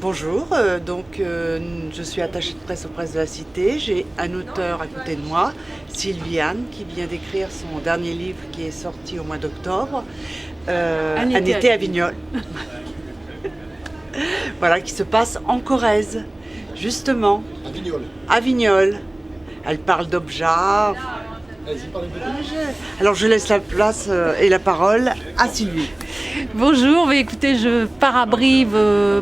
Bonjour, je suis attachée de presse aux presses de la Cité. J'ai un auteur à côté de moi, Sylviane, qui vient d'écrire son dernier livre qui est sorti au mois d'octobre, Un été à Vignoles. Voilà, qui se passe en Corrèze, justement. À Vignoles. À Vignoles. Elle parle d'objets. Alors je laisse la place et la parole à Sylvie. Bonjour, écoutez, je pars à Brive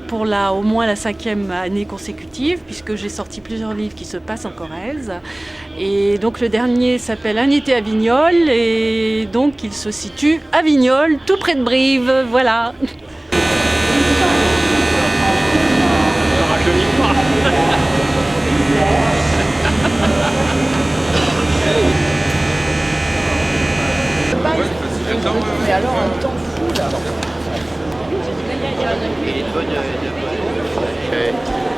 pour au moins la 5e année consécutive, puisque j'ai sorti plusieurs livres qui se passent en Corrèze. Et donc le dernier s'appelle Un été à Vignoles, et donc il se situe à Vignoles, tout près de Brive, voilà. Mais alors un temps fou là.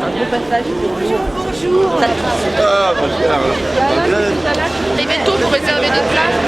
Un gros passage pour vous. Bonjour. Ah, Les métaux pour réserver des places.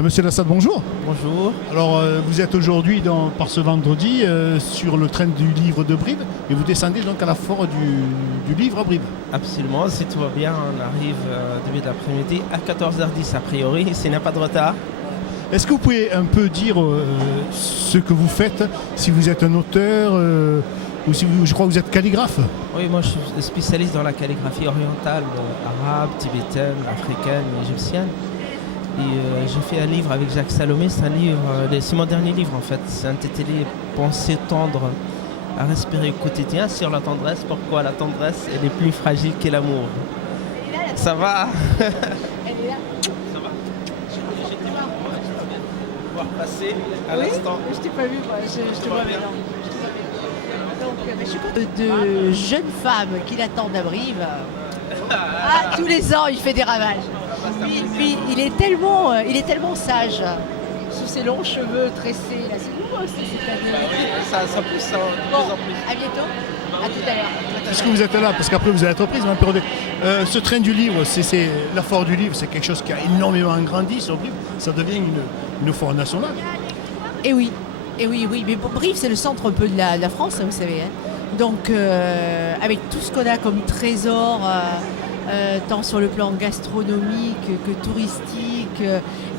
Monsieur Lassade, bonjour. Bonjour. Alors, vous êtes aujourd'hui, par ce vendredi, sur le train du livre de Brive, et vous descendez donc à la foire du livre à Brive. Absolument, si tout va bien, on arrive début de l'après-midi à 14h10 a priori, s'il n'y a pas de retard. Est-ce que vous pouvez un peu dire ce que vous faites, si vous êtes un auteur, ou si je crois que vous êtes calligraphe? Oui, moi je suis spécialiste dans la calligraphie orientale, arabe, tibétaine, africaine, égyptienne. Et j'ai fait un livre avec Jacques Salomé, c'est mon dernier livre en fait. C'est intitulé Penser tendre à respirer au quotidien sur la tendresse. Pourquoi la tendresse elle est plus fragile que l'amour. Ça va? Ça va. J'étais voir passer à l'instant. Je t'ai pas vu, moi. Je te vois bien. Donc, je suis contente de jeunes femmes qui l'attendent à Brive. Ah, tous les ans, il fait des ravages. Puis il est tellement sage. Sous ses longs cheveux tressés, là, c'est nouveau, Ça pousse de Bon, plus en plus. à bientôt. À tout à l'heure. Puisque vous êtes là, parce qu'après vous allez être prise, ce train du livre, c'est la foire du livre, c'est quelque chose qui a énormément grandi sur Brive. Ça devient une foire nationale. Et oui. Mais pour Brive, c'est le centre un peu de la France, vous savez. Hein. Donc, avec tout ce qu'on a comme trésor, tant sur le plan gastronomique que touristique,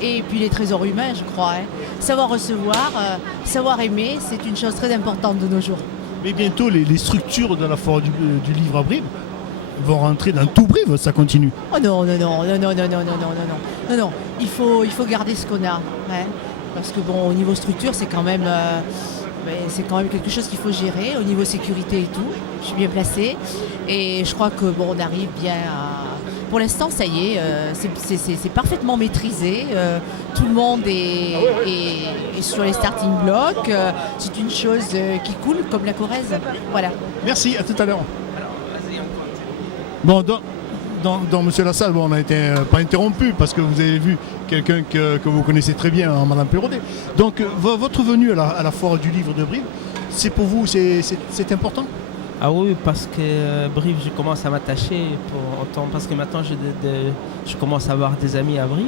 et puis les trésors humains, je crois. Hein. Savoir recevoir, savoir aimer, c'est une chose très importante de nos jours. Mais bientôt, les structures de la foire du livre à Brive vont rentrer dans tout Brive, ça continue. Oh non. Il faut garder ce qu'on a. Hein. Parce que bon, au niveau structure, c'est quand même quelque chose qu'il faut gérer. Au niveau sécurité et tout, je suis bien placée. Et je crois que bon, on arrive bien à... Pour l'instant, ça y est, c'est parfaitement maîtrisé. Tout le monde est sur les starting blocks. C'est une chose qui coule comme la Corrèze. Voilà. Merci, à tout à l'heure. Bon, dans Monsieur Lassalle, on n'a été pas interrompu parce que vous avez vu quelqu'un que vous connaissez très bien, Madame Perrodet. Donc, votre venue à la foire du livre de Brive, c'est pour vous, c'est important? Ah oui, parce que Brive, je commence à m'attacher parce que maintenant je commence à avoir des amis à Brive.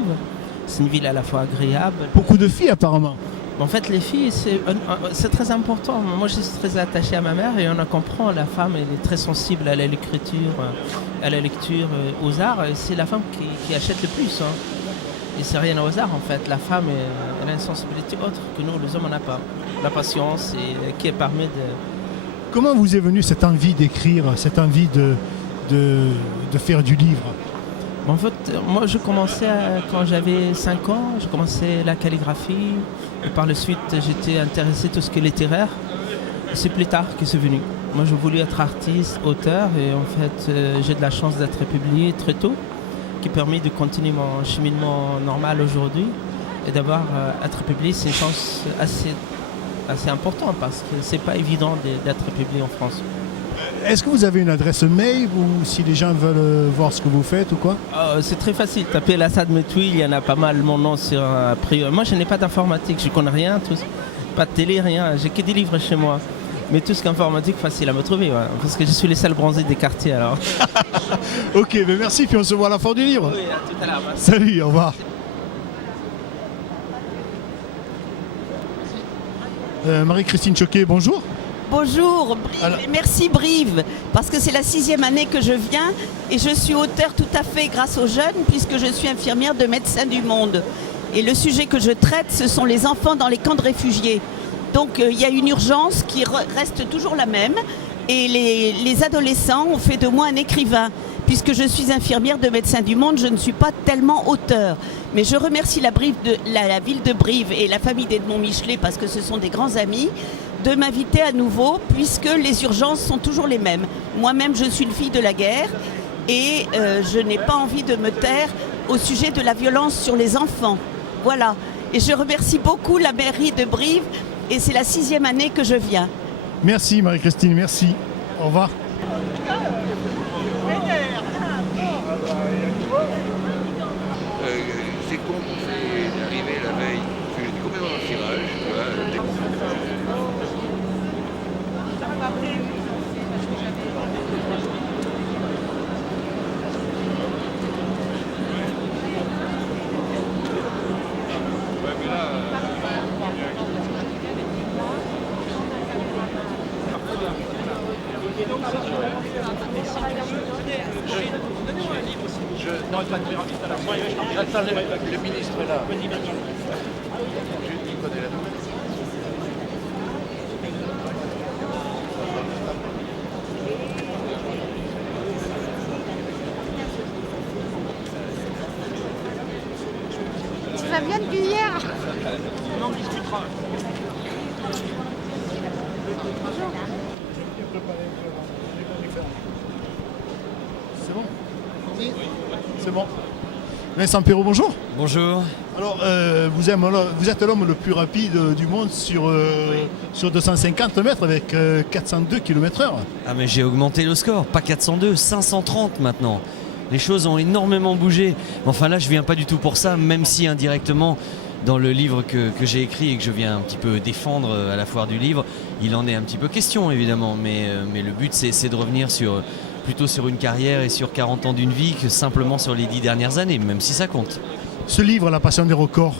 C'est une ville à la fois agréable. Beaucoup de filles apparemment. En fait, les filles, c'est très important. Moi, je suis très attaché à ma mère et on en comprend. La femme, elle est très sensible à la lecture, aux arts. C'est la femme qui achète le plus. Hein. Et c'est rien au hasard, en fait. La femme, elle a une sensibilité autre que nous, les hommes, on n'a pas. La patience et qui permet de... Comment vous est venue cette envie d'écrire, cette envie de faire du livre? En fait, moi je commençais quand j'avais 5 ans, j'ai commencé la calligraphie. Et par la suite, j'étais intéressé à tout ce qui est littéraire. C'est plus tard que c'est venu. Moi, je voulais être artiste, auteur, et en fait, j'ai de la chance d'être publié très tôt, qui permet de continuer mon cheminement normal aujourd'hui. Et d'avoir être publié, c'est une chance assez importante parce que c'est pas évident d'être publié en France. Est-ce que vous avez une adresse mail ou si les gens veulent voir ce que vous faites ou quoi? C'est très facile. Tapez Lassad Metoui, il y en a pas mal. Mon nom sur a priori. Moi, je n'ai pas d'informatique, je connais rien, pas de télé, rien. J'ai que des livres chez moi. Mais tout ce qu'informatique, facile à me trouver, ouais, parce que je suis les seuls bronzés des quartiers alors. Ok, ben merci, puis on se voit à la fin du livre. Oui, à tout à l'heure. Salut, au revoir. Marie-Christine Choquet, bonjour. Bonjour, Brive, Alors- et merci Brive, parce que c'est la 6e année que je viens et je suis auteur tout à fait grâce aux jeunes puisque je suis infirmière de Médecins du Monde. Et le sujet que je traite, ce sont les enfants dans les camps de réfugiés. Donc il y a une urgence qui reste toujours la même et les adolescents ont fait de moi un écrivain. Puisque je suis infirmière de Médecins du Monde, je ne suis pas tellement auteur. Mais je remercie la ville de Brive et la famille d'Edmond Michelet, parce que ce sont des grands amis, de m'inviter à nouveau, puisque les urgences sont toujours les mêmes. Moi-même, je suis une fille de la guerre et je n'ai pas envie de me taire au sujet de la violence sur les enfants. Voilà. Et je remercie beaucoup la mairie de Brive et c'est la 6e année que je viens. Merci Marie-Christine, merci. Au revoir. C'est con qu'on fait arriver la veille. Je suis complètement dans le tirage. J'attends le ministre est là. Je connais la nouvelle. Tu vas bien depuis hier? On en discutera. C'est bon? C'est bon. Vincent Perrault, bonjour. Bonjour. Alors, vous êtes l'homme le plus rapide du monde sur 250 mètres avec 402 km/h. Ah mais j'ai augmenté le score, pas 402, 530 maintenant. Les choses ont énormément bougé. Enfin là je viens pas du tout pour ça, même si indirectement dans le livre que j'ai écrit et que je viens un petit peu défendre à la foire du livre, il en est un petit peu question évidemment, mais le but c'est de revenir plutôt sur une carrière et sur 40 ans d'une vie que simplement sur les 10 dernières années, même si ça compte. Ce livre, La Passion des records,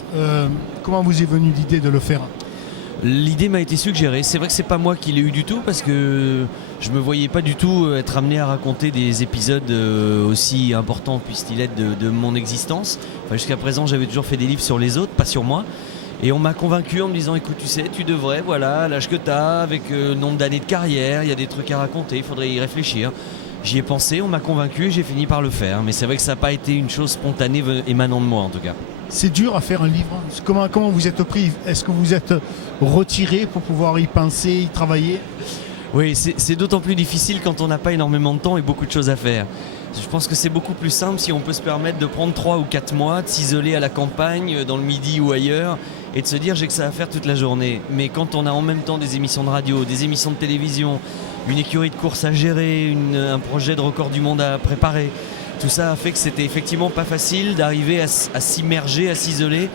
comment vous est venue l'idée de le faire? L'idée m'a été suggérée. C'est vrai que c'est pas moi qui l'ai eu du tout parce que je me voyais pas du tout être amené à raconter des épisodes aussi importants puissent-ils être de mon existence. Enfin, jusqu'à présent, j'avais toujours fait des livres sur les autres, pas sur moi. Et on m'a convaincu en me disant écoute, tu sais, tu devrais, voilà, l'âge que tu as, avec le nombre d'années de carrière, il y a des trucs à raconter, il faudrait y réfléchir. J'y ai pensé, on m'a convaincu et j'ai fini par le faire. Mais c'est vrai que ça n'a pas été une chose spontanée émanant de moi en tout cas. C'est dur à faire un livre. Comment vous êtes pris? Est-ce que vous êtes retiré pour pouvoir y penser, y travailler? Oui, c'est d'autant plus difficile quand on n'a pas énormément de temps et beaucoup de choses à faire. Je pense que c'est beaucoup plus simple si on peut se permettre de prendre 3 ou 4 mois, de s'isoler à la campagne, dans le Midi ou ailleurs, et de se dire j'ai que ça à faire toute la journée. Mais quand on a en même temps des émissions de radio, des émissions de télévision, une écurie de course à gérer, un projet de record du monde à préparer, tout ça a fait que c'était effectivement pas facile d'arriver à s'immerger, à s'isoler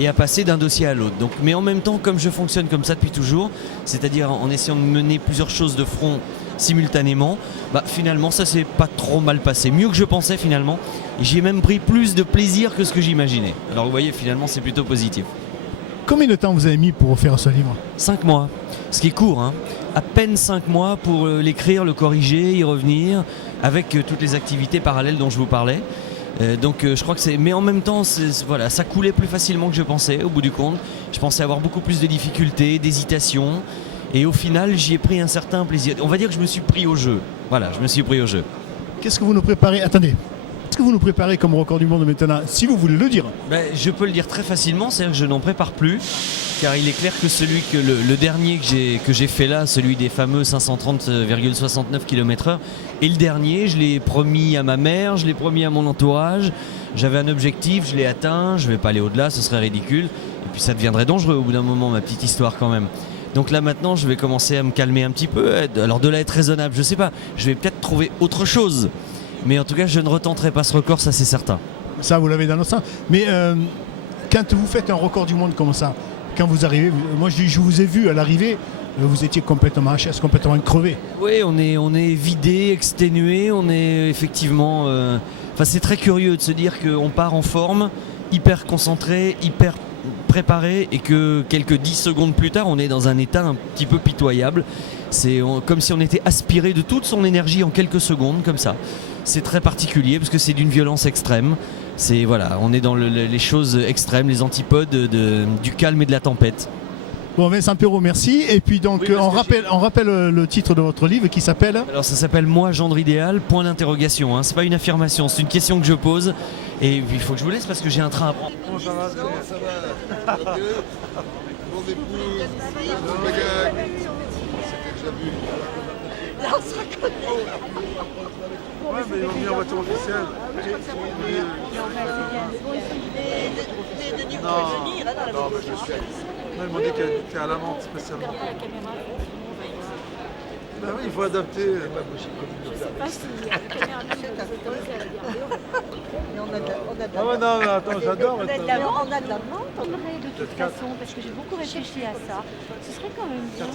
et à passer d'un dossier à l'autre. Donc, mais en même temps, comme je fonctionne comme ça depuis toujours, c'est-à-dire en essayant de mener plusieurs choses de front simultanément, finalement ça s'est pas trop mal passé, mieux que je pensais finalement, et j'y ai même pris plus de plaisir que ce que j'imaginais. Alors vous voyez, finalement c'est plutôt positif. Combien de temps vous avez mis pour faire ce livre? 5 mois, ce qui est court, hein. À peine 5 mois pour l'écrire, le corriger, y revenir, avec toutes les activités parallèles dont je vous parlais. Donc je crois que c'est... Mais en même temps, voilà, ça coulait plus facilement que je pensais, au bout du compte. Je pensais avoir beaucoup plus de difficultés, d'hésitations. Et au final, j'y ai pris un certain plaisir. On va dire que je me suis pris au jeu. Voilà, je me suis pris au jeu. Qu'est-ce que vous nous préparez? Attendez. Qu'est-ce que vous nous préparez comme record du monde maintenant, si vous voulez le dire? Je peux le dire très facilement, c'est-à-dire que je n'en prépare plus, car il est clair que le dernier que j'ai fait là, celui des fameux 530,69 km/h, est le dernier. Je l'ai promis à ma mère, je l'ai promis à mon entourage. J'avais un objectif, je l'ai atteint, je ne vais pas aller au-delà, ce serait ridicule. Et puis ça deviendrait dangereux au bout d'un moment, ma petite histoire quand même. Donc là maintenant, je vais commencer à me calmer un petit peu. Alors de là être raisonnable, je sais pas, je vais peut-être trouver autre chose. Mais en tout cas, je ne retenterai pas ce record, ça c'est certain. Ça, vous l'avez dans le sang. Mais quand vous faites un record du monde comme ça, quand vous arrivez, moi je vous ai vu à l'arrivée, vous étiez complètement HS, complètement crevé. Oui, on est vidé, exténué, on est effectivement... c'est très curieux de se dire qu'on part en forme, hyper concentré, hyper préparé, et que quelques 10 secondes plus tard, on est dans un état un petit peu pitoyable. C'est comme si on était aspiré de toute son énergie en quelques secondes, comme ça. C'est très particulier parce que c'est d'une violence extrême. On est dans les choses extrêmes, les antipodes du calme et de la tempête. Bon, Vincent Perrault, merci. Et puis donc, oui, on rappelle le titre de votre livre qui s'appelle... Alors ça s'appelle Moi, gendre idéal, point d'interrogation. Hein. C'est pas une affirmation, c'est une question que je pose. Et puis il faut que je vous laisse parce que j'ai un train à prendre. Comment ça va? Ça va. Mon épouse, le gars. C'était déjà vu. Là, on se reconnaît. Ouais, mais ils m'ont mis en voiture officielle. Non, mais je suis allé. Non, ils m'ont dit qu'elle était à la menthe spécialement. Ben oui, il faut adapter ma bougie. Je ne sais pas si la caméra nous autorise à la garder. Ah ouais, non, mais attends, j'adore maintenant. On a de la menthe. De toute façon, parce que j'ai beaucoup réfléchi à ça, ce serait quand même bien de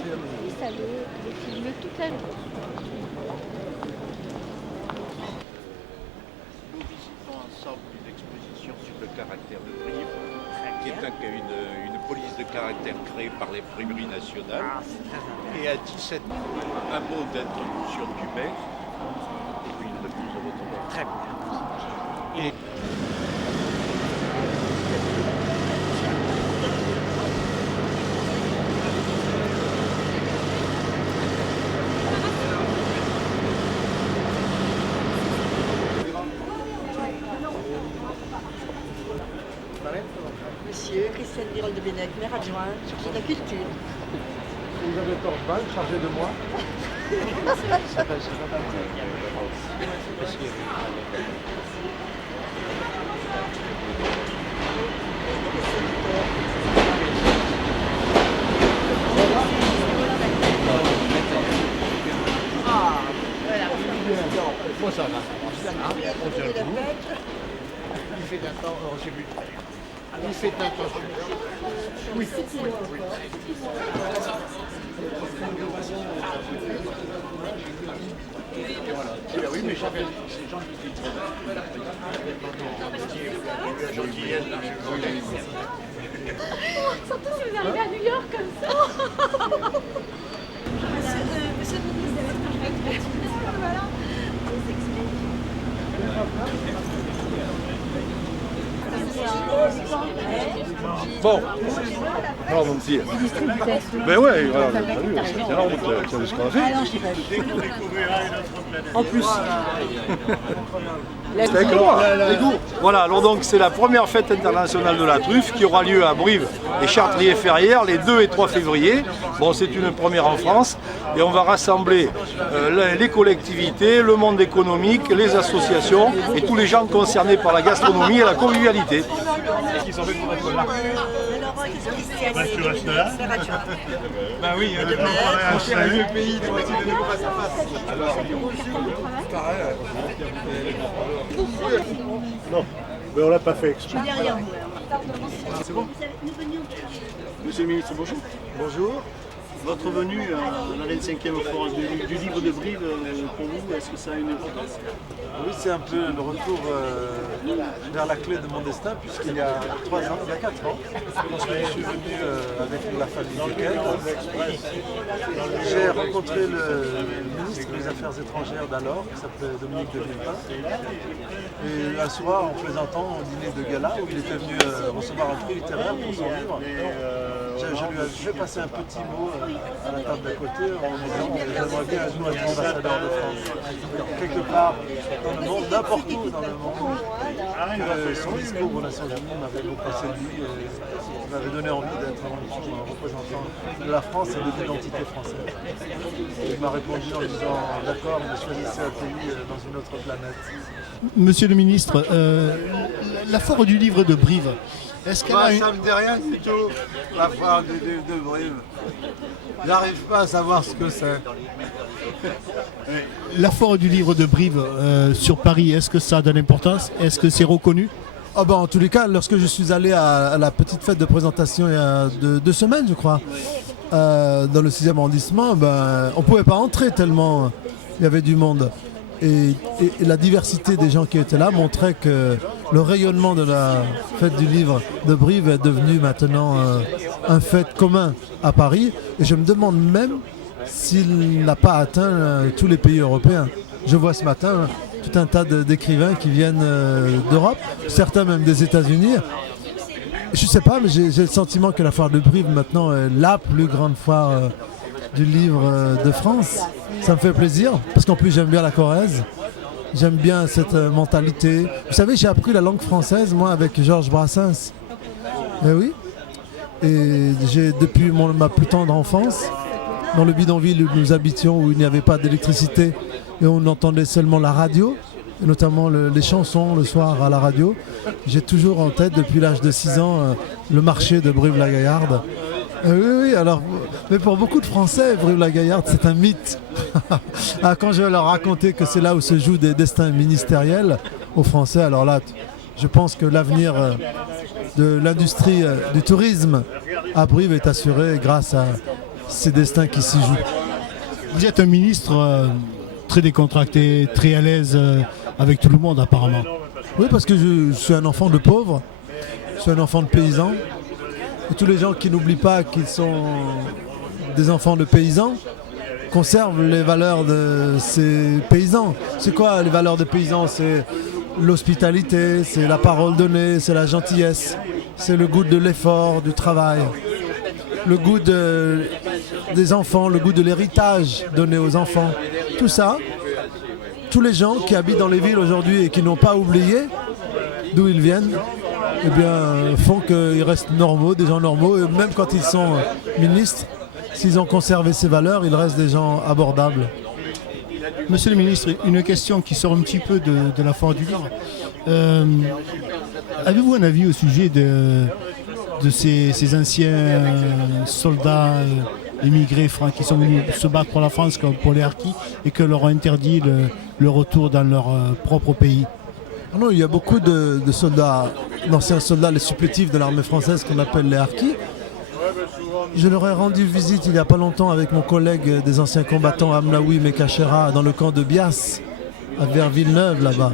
filmer toute la journée. Une exposition sur le caractère de Brive, qui est une police de caractère créée par l'Imprimerie nationale. Et à 17 un mot d'introduction du maire, et puis une remise de votre très bien. Monsieur Christiane Birol de Bennec, maire adjoint, chargée de la culture. Vous avez 14 balles chargées de moi. Moi ça va. Il fait un temps, j'ai vu. Il fait un temps. Oui. Oui, mais j'avais ces gens qui étaient Surtout si vous arrivez à New York comme ça. Monsieur le ministre de l'État, voilà. Bon, alors mon petit. Ben ouais, voilà, c'est énorme, tu as vu ce qu'on a fait. En plus. D'accord. Voilà, alors donc c'est la première fête internationale de la truffe qui aura lieu à Brive et Chartrier-Ferrières les 2 et 3 février. Bon, c'est une première en France et on va rassembler les collectivités, le monde économique, les associations et tous les gens concernés par la gastronomie et la convivialité. Tu restes là? Bah oui, mon cher vieux pays, doit aussi donner face à face. Alors, pareil. Non, mais on l'a pas fait. Je suis derrière vous. C'est bon? Monsieur le ministre, bonjour. Bonjour. Votre venue à la 25e foire du livre de Brive, pour vous, est-ce que ça a une importance? Oui, c'est un peu le retour vers la clé de mon destin, puisqu'il y a 3 ans, il y a 4 ans, lorsque je suis venu avec la famille Desquelles, j'ai rencontré le ministre des Affaires étrangères d'alors, qui s'appelait Dominique de Villepin. Et un soir, en plaisantant au dîner de gala, où il était venu recevoir un prix littéraire pour son livre, je lui Je vais passer un petit mot à la table d'à côté en disant j'aimerais bien nous être ambassadeur de France. Quelque part dans le monde, n'importe où dans le monde, son discours aux Nations Unies m'avait beaucoup séduit et m'avait donné envie d'être un représentant de la France et de l'identité française. Et il m'a répondu en disant d'accord, mais choisissez un pays dans une autre planète. Monsieur le ministre, la foire du livre de Brive, est-ce qu'elle a Ça me dit rien du tout, la foire du livre de Brive. J'arrive pas à savoir ce que c'est. La foire du livre de Brive sur Paris, est-ce que ça a de l'importance? Est-ce que c'est reconnu? En tous les cas, lorsque je suis allé à la petite fête de présentation il y a 2 semaines, je crois, dans le 6e arrondissement, on ne pouvait pas entrer tellement il y avait du monde. Et la diversité des gens qui étaient là montrait que le rayonnement de la fête du livre de Brive est devenu maintenant un fait commun à Paris. Et je me demande même s'il n'a pas atteint tous les pays européens. Je vois ce matin tout un tas d'écrivains qui viennent d'Europe, certains même des États-Unis. Je ne sais pas, mais j'ai le sentiment que la foire de Brive maintenant est la plus grande foire du livre de France. Ça me fait plaisir, parce qu'en plus j'aime bien la Corrèze, j'aime bien cette mentalité. Vous savez, j'ai appris la langue française, moi, avec Georges Brassens. Eh oui. Et j'ai, depuis ma plus tendre enfance, dans le bidonville où nous habitions, où il n'y avait pas d'électricité, et on entendait seulement la radio, et notamment les chansons le soir à la radio, j'ai toujours en tête, depuis l'âge de 6 ans, le marché de Brive-la-Gaillarde. Oui, alors, mais pour beaucoup de Français, Brive-la-Gaillarde, c'est un mythe. Quand je vais leur raconter que c'est là où se jouent des destins ministériels aux Français, alors là, je pense que l'avenir de l'industrie du tourisme à Brive est assuré grâce à ces destins qui s'y jouent. Vous êtes un ministre très décontracté, très à l'aise avec tout le monde apparemment. Oui, parce que je suis un enfant de pauvre, je suis un enfant de paysan. Et tous les gens qui n'oublient pas qu'ils sont des enfants de paysans conservent les valeurs de ces paysans. C'est quoi les valeurs des paysans? C'est l'hospitalité, c'est la parole donnée, c'est la gentillesse, c'est le goût de l'effort, du travail, le goût des enfants, le goût de l'héritage donné aux enfants. Tout ça, tous les gens qui habitent dans les villes aujourd'hui et qui n'ont pas oublié d'où ils viennent, eh bien, font qu'ils restent normaux, des gens normaux, et même quand ils sont ministres, s'ils ont conservé ces valeurs, ils restent des gens abordables. Monsieur le ministre, une question qui sort un petit peu de la foire du livre. Avez-vous un avis au sujet de ces anciens soldats émigrés qui sont venus se battre pour la France comme pour les harkis et que leur a interdit le retour dans leur propre pays? Non, il y a beaucoup de soldats, d'anciens soldats, les supplétifs de l'armée française qu'on appelle les harkis. Je leur ai rendu visite il n'y a pas longtemps avec mon collègue des anciens combattants Amnaoui Mekachera dans le camp de Bias, vers Villeneuve là-bas.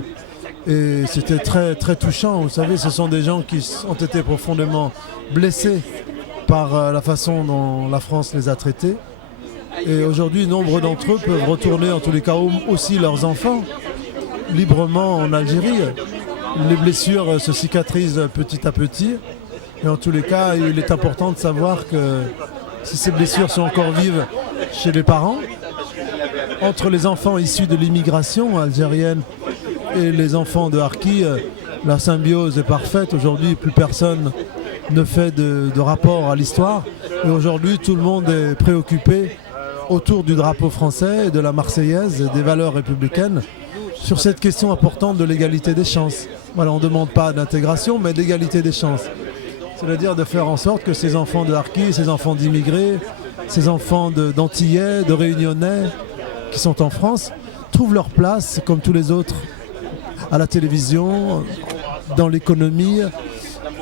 Et c'était très, très touchant. Vous savez, ce sont des gens qui ont été profondément blessés par la façon dont la France les a traités. Et aujourd'hui, nombre d'entre eux peuvent retourner, en tous les cas aussi leurs enfants, librement en Algérie. Les blessures se cicatrisent petit à petit. Et en tous les cas, il est important de savoir que si ces blessures sont encore vives chez les parents, entre les enfants issus de l'immigration algérienne et les enfants de harkis, la symbiose est parfaite. Aujourd'hui, plus personne ne fait de rapport à l'histoire. Et aujourd'hui, tout le monde est préoccupé autour du drapeau français, de la Marseillaise et des valeurs républicaines sur cette question importante de l'égalité des chances. Voilà, on ne demande pas d'intégration, mais d'égalité des chances. C'est-à-dire de faire en sorte que ces enfants de harkis, ces enfants d'immigrés, ces enfants d'Antillais, de Réunionnais qui sont en France, trouvent leur place, comme tous les autres, à la télévision, dans l'économie,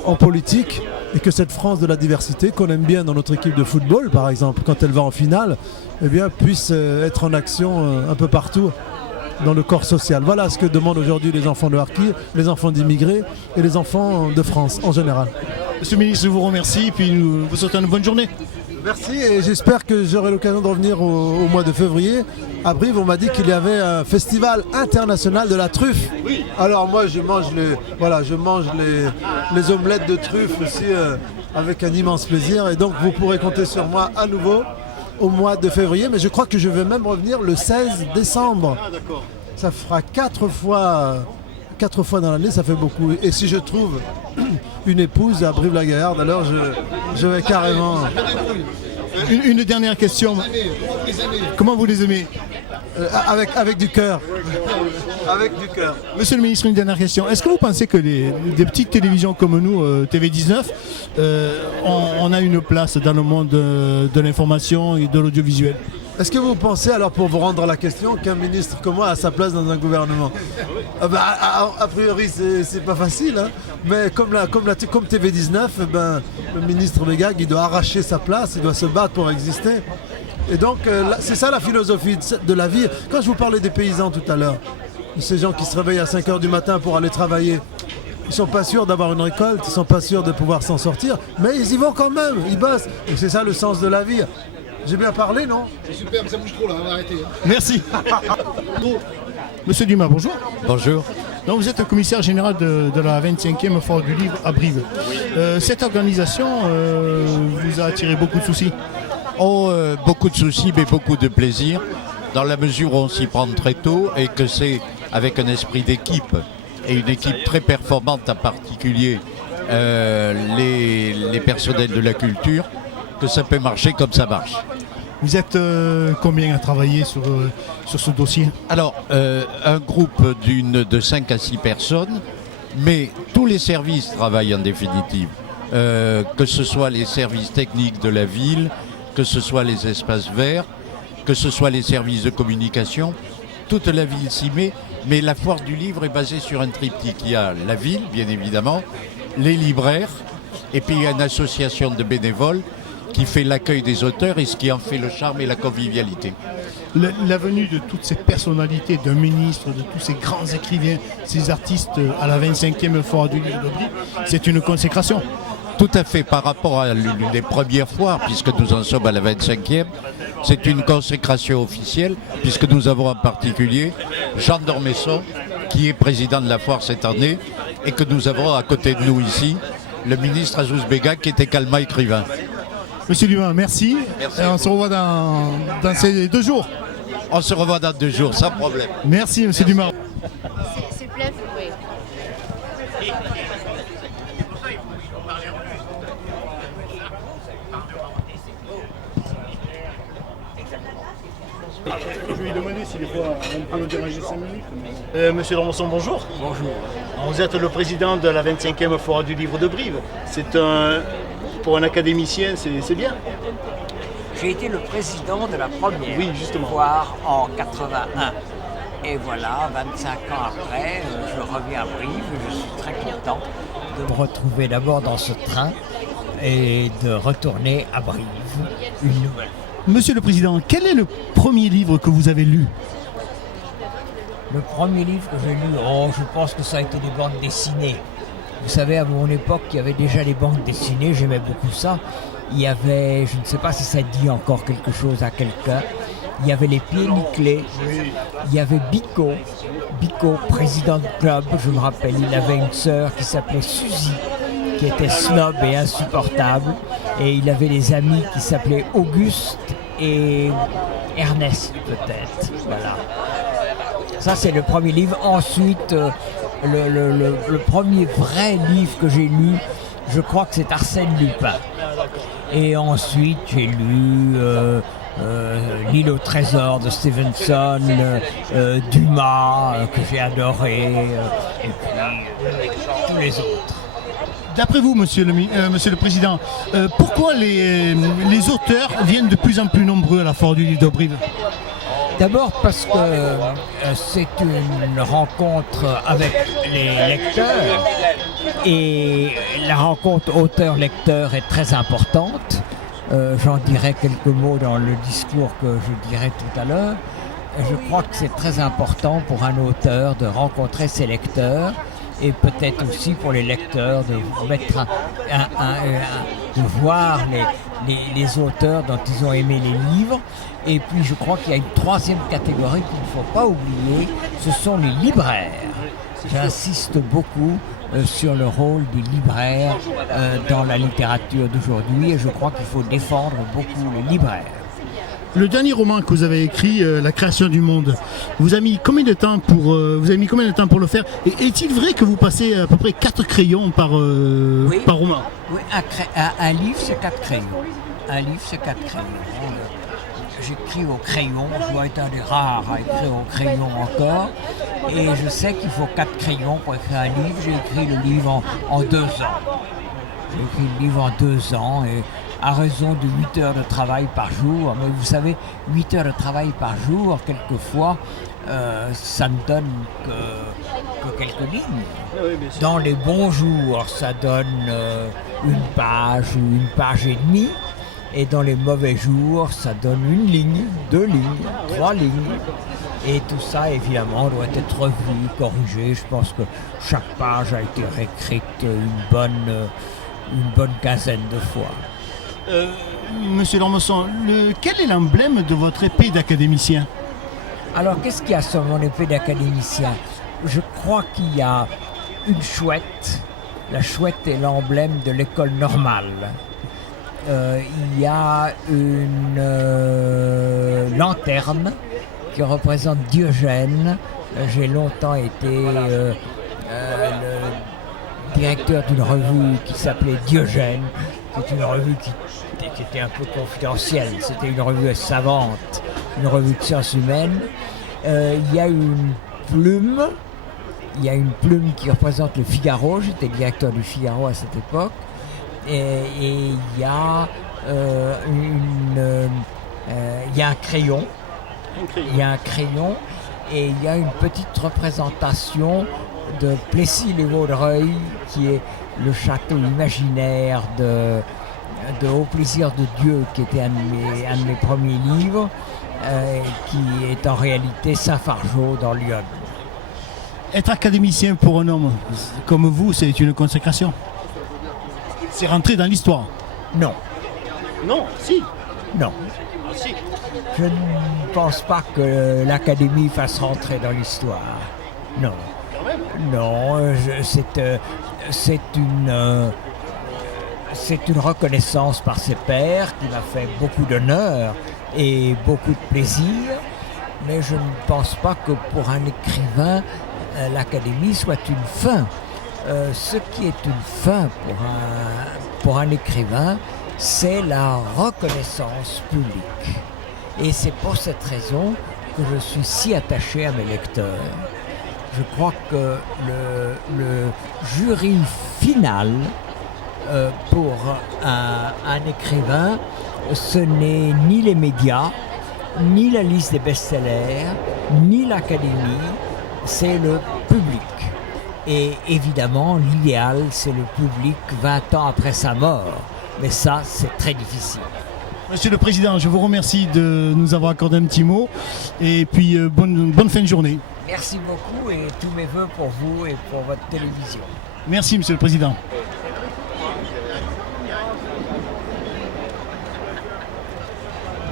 en politique, et que cette France de la diversité, qu'on aime bien dans notre équipe de football, par exemple, quand elle va en finale, eh bien, puisse être en action un peu partout dans le corps social. Voilà ce que demandent aujourd'hui les enfants de harkis, les enfants d'immigrés et les enfants de France en général. Monsieur le ministre, je vous remercie et nous vous souhaitons une bonne journée. Merci et j'espère que j'aurai l'occasion de revenir au mois de février. À Brive, on m'a dit qu'il y avait un festival international de la truffe. Alors moi, je mange les omelettes de truffe aussi avec un immense plaisir. Et donc vous pourrez compter sur moi à nouveau au mois de février. Mais je crois que je vais même revenir le 16 décembre. Ah, d'accord. Ça fera 4 fois dans l'année, ça fait beaucoup. Et si je trouve une épouse à Brive-la-Gaillarde, alors je vais carrément... Une dernière question. Comment vous les aimez? Avec du cœur. Avec du cœur. Monsieur le ministre, une dernière question. Est-ce que vous pensez que des petites télévisions comme nous, TV19, on a une place dans le monde de l'information et de l'audiovisuel? Est-ce que vous pensez, alors pour vous rendre à la question, qu'un ministre comme moi a sa place dans un gouvernement? A priori, c'est pas facile, hein. Mais comme TV19, le ministre Begag, il doit arracher sa place, il doit se battre pour exister. Et donc, c'est ça la philosophie de la vie. Quand je vous parlais des paysans tout à l'heure, ces gens qui se réveillent à 5 h du matin pour aller travailler, ils ne sont pas sûrs d'avoir une récolte, ils ne sont pas sûrs de pouvoir s'en sortir, mais ils y vont quand même, ils bossent. Et c'est ça le sens de la vie. J'ai bien parlé, non? C'est super, mais ça bouge trop là, on va arrêter. Merci. Monsieur Dumas, bonjour. Bonjour. Donc vous êtes le commissaire général de la 25e Foire du Livre à Brive. Cette organisation vous a attiré beaucoup de soucis? Beaucoup de soucis, mais beaucoup de plaisir, dans la mesure où on s'y prend très tôt et que c'est avec un esprit d'équipe et une équipe très performante, en particulier les personnels de la culture, que ça peut marcher comme ça marche. Vous êtes combien à travailler sur ce dossier? Alors, un groupe de 5 à 6 personnes, mais tous les services travaillent en définitive. Que ce soit les services techniques de la ville, que ce soit les espaces verts, que ce soit les services de communication, toute la ville s'y met, mais la foire du livre est basée sur un triptyque. Il y a la ville, bien évidemment, les libraires, et puis il y a une association de bénévoles qui fait l'accueil des auteurs et ce qui en fait le charme et la convivialité. La venue de toutes ces personnalités, d'un ministre, de tous ces grands écrivains, ces artistes à la 25e Foire du Livre de Brive, c'est une consécration. Tout à fait, par rapport à l'une des premières foires, puisque nous en sommes à la 25e, c'est une consécration officielle, puisque nous avons en particulier Jean d'Ormesson, qui est président de la foire cette année, et que nous avons à côté de nous ici, le ministre Azouz Begag, qui est également écrivain. Monsieur Dumas, merci. Et on se revoit dans ces 2 jours. On se revoit dans 2 jours, sans problème. Merci, monsieur Dumas. C'est plein, oui. Je vais lui demander si des fois on peut le déranger 5 minutes. Monsieur Dormesson, bonjour. Bonjour. Vous êtes le président de la 25e Foire du Livre de Brive. Pour un académicien, c'est bien. J'ai été le président de la première foire en 81. Et voilà, 25 ans après, je reviens à Brive et je suis très content de me retrouver d'abord dans ce train et de retourner à Brive une nouvelle. Monsieur le Président, quel est le premier livre que vous avez lu? Le premier livre que j'ai lu, je pense que ça a été des bandes dessinées. Vous savez, à mon époque, il y avait déjà les bandes dessinées, j'aimais beaucoup ça. Il y avait, je ne sais pas si ça dit encore quelque chose à quelqu'un, il y avait les Pieds Nickelés, il y avait Bico, président du club, je me rappelle, il avait une sœur qui s'appelait Suzy, qui était snob et insupportable, et il avait des amis qui s'appelaient Auguste et Ernest peut-être, voilà. Ça c'est le premier livre. Ensuite, le premier vrai livre que j'ai lu, je crois que c'est Arsène Lupin. Et ensuite j'ai lu L'île au trésor de Stevenson, Dumas que j'ai adoré, et puis tous les autres. D'après vous, monsieur le Président, pourquoi les auteurs viennent de plus en plus nombreux à la Foire du Livre de Brive? D'abord parce que c'est une rencontre avec les lecteurs et la rencontre auteur-lecteur est très importante. J'en dirai quelques mots dans le discours que je dirai tout à l'heure. Je crois que c'est très important pour un auteur de rencontrer ses lecteurs et peut-être aussi pour les lecteurs de mettre de voir les auteurs dont ils ont aimé les livres. Et puis je crois qu'il y a une troisième catégorie qu'il ne faut pas oublier, ce sont les libraires. J'insiste beaucoup sur le rôle des libraires dans la littérature d'aujourd'hui et je crois qu'il faut défendre beaucoup les libraires. Le dernier roman que vous avez écrit, La création du monde, vous avez mis combien de temps pour le faire? Et est-il vrai que vous passez à peu près 4 crayons par roman? Oui, un livre c'est 4 crayons. Un livre c'est 4 crayons. J'écris au crayon, je dois être un des rares à écrire au crayon encore. Et je sais qu'il faut 4 crayons pour écrire un livre. J'ai écrit le livre en 2 ans. J'ai écrit le livre en 2 ans et à raison de 8 heures de travail par jour. Mais vous savez, 8 heures de travail par jour, quelquefois, ça ne donne que quelques lignes. Dans les bons jours, ça donne une page ou une page et demie. Et dans les mauvais jours, ça donne 1 ligne, 2 lignes, 3 lignes. Et tout ça, évidemment, doit être revu, corrigé. Je pense que chaque page a été réécrite une bonne quinzaine de fois. Monsieur Lormesson, quel est l'emblème de votre épée d'académicien? Alors, qu'est-ce qu'il y a sur mon épée d'académicien? Je crois qu'il y a une chouette. La chouette est l'emblème de l'école normale. Il y a une lanterne qui représente Diogène. J'ai longtemps été le directeur d'une revue qui s'appelait Diogène. C'est une revue qui était un peu confidentielle. C'était une revue savante, une revue de sciences humaines. Il y a une plume. Il y a une plume qui représente le Figaro. J'étais directeur du Figaro à cette époque. Et il y a un crayon. Il y a un crayon et il y a une petite représentation de Plessis-les-Vaudreuil qui est le château imaginaire de Au plaisir de Dieu qui était un de mes premiers livres qui est en réalité Saint-Fargeau dans Lyon. Être académicien pour un homme comme vous, c'est une consécration. C'est rentré dans l'histoire. Non. Non, si. Non. Ah, si. Je ne pense pas que l'Académie fasse rentrer dans l'histoire. Non. Non, c'est une reconnaissance par ses pairs qui m'a fait beaucoup d'honneur et beaucoup de plaisir. Mais je ne pense pas que pour un écrivain, l'Académie soit une fin. Ce qui est une fin pour un écrivain, c'est la reconnaissance publique. Et c'est pour cette raison que je suis si attaché à mes lecteurs. Je crois que le jury final pour un écrivain, ce n'est ni les médias, ni la liste des best-sellers, ni l'Académie, c'est le public. Et évidemment, l'idéal, c'est le public 20 ans après sa mort. Mais ça, c'est très difficile. Monsieur le Président, je vous remercie de nous avoir accordé un petit mot. Et puis, bonne fin de journée. Merci beaucoup et tous mes voeux pour vous et pour votre télévision. Merci, Monsieur le Président.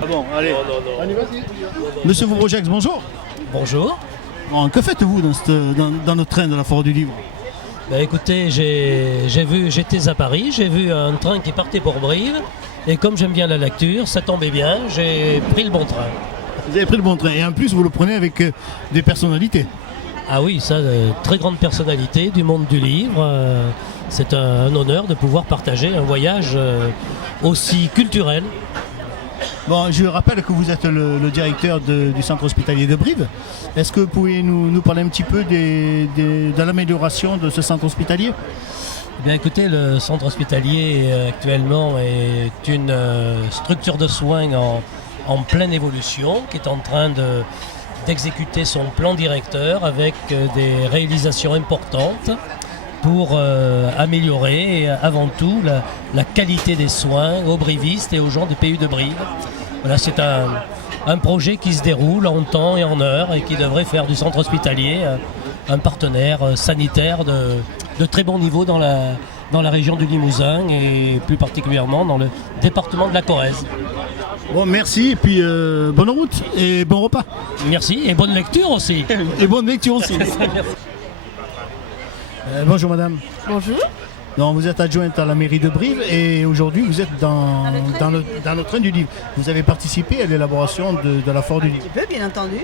Ah bon, allez. Allez, vas-y. Monsieur Vobrojax, bonjour. Bonjour. Bon, que faites-vous dans notre train de la Foire du Livre? Ben écoutez, j'étais à Paris, j'ai vu un train qui partait pour Brive, et comme j'aime bien la lecture, ça tombait bien, j'ai pris le bon train. Vous avez pris le bon train, et en plus vous le prenez avec des personnalités. Ah oui, ça, très grande personnalité du monde du livre. C'est un honneur de pouvoir partager un voyage aussi culturel. Bon, je rappelle que vous êtes le directeur du centre hospitalier de Brive. Est-ce que vous pouvez nous parler un petit peu de l'amélioration de ce centre hospitalier? Eh bien écoutez, le centre hospitalier actuellement est une structure de soins en pleine évolution, qui est en train d'exécuter son plan directeur avec des réalisations importantes pour améliorer avant tout la qualité des soins aux brivistes et aux gens des PU de Brive. Voilà, c'est un projet qui se déroule en temps et en heure et qui devrait faire du centre hospitalier un partenaire sanitaire de très bon niveau dans la région du Limousin et plus particulièrement dans le département de la Corrèze. Bon, merci et puis bonne route et bon repas. Merci et bonne lecture aussi. Et bonne lecture aussi. Bonjour madame. Bonjour. Donc, vous êtes adjointe à la mairie de Brive et aujourd'hui vous êtes dans le train du livre. Vous avez participé à l'élaboration de la foire du livre. Un petit peu, bien entendu.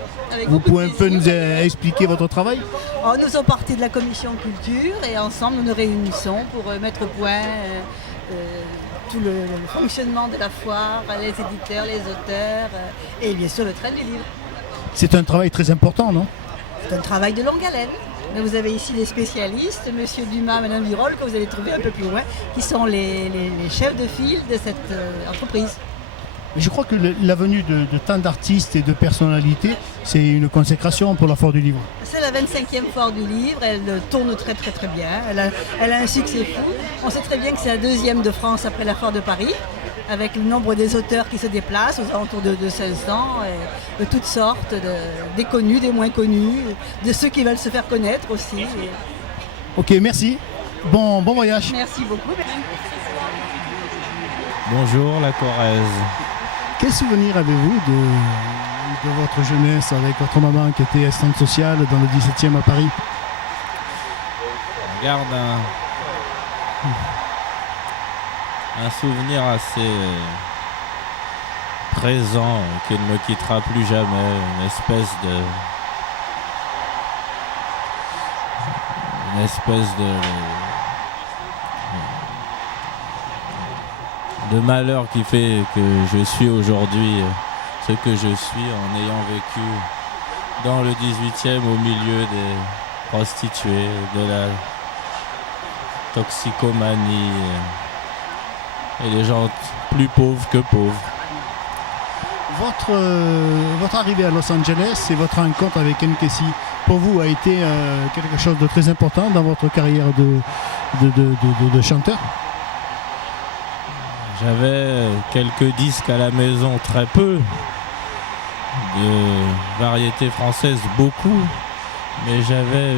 Vous pouvez un peu nous expliquer votre travail? Nous sommes partis de la commission culture et ensemble nous nous réunissons pour mettre au point tout le fonctionnement de la foire, les éditeurs, les auteurs et bien sûr le train du livre. C'est un travail très important, non? C'est un travail de longue haleine. Mais vous avez ici des spécialistes, Monsieur Dumas, Madame Virol, que vous allez trouver un peu plus loin, qui sont les chefs de file de cette entreprise. Je crois que la venue de tant d'artistes et de personnalités, c'est une consécration pour la foire du livre. C'est la 25e foire du livre, elle tourne très très très bien, elle a un succès fou. On sait très bien que c'est la deuxième de France après la foire de Paris, avec le nombre des auteurs qui se déplacent aux alentours de 1600, de toutes sortes, des connus, des moins connus, de ceux qui veulent se faire connaître aussi. Ok, merci. Bon voyage. Merci beaucoup. Bonjour la Corrèze. Quel souvenir avez-vous de votre jeunesse avec votre maman qui était assistante sociale dans le 17e à Paris? On garde un souvenir assez présent qui ne me quittera plus jamais, une espèce de malheur qui fait que je suis aujourd'hui ce que je suis en ayant vécu dans le 18e au milieu des prostituées, de la toxicomanie et des gens plus pauvres que pauvres. Votre arrivée à Los Angeles et votre rencontre avec Ken Kesey, pour vous, a été quelque chose de très important dans votre carrière de chanteur? J'avais quelques disques à la maison, très peu, de variété française, beaucoup, mais j'avais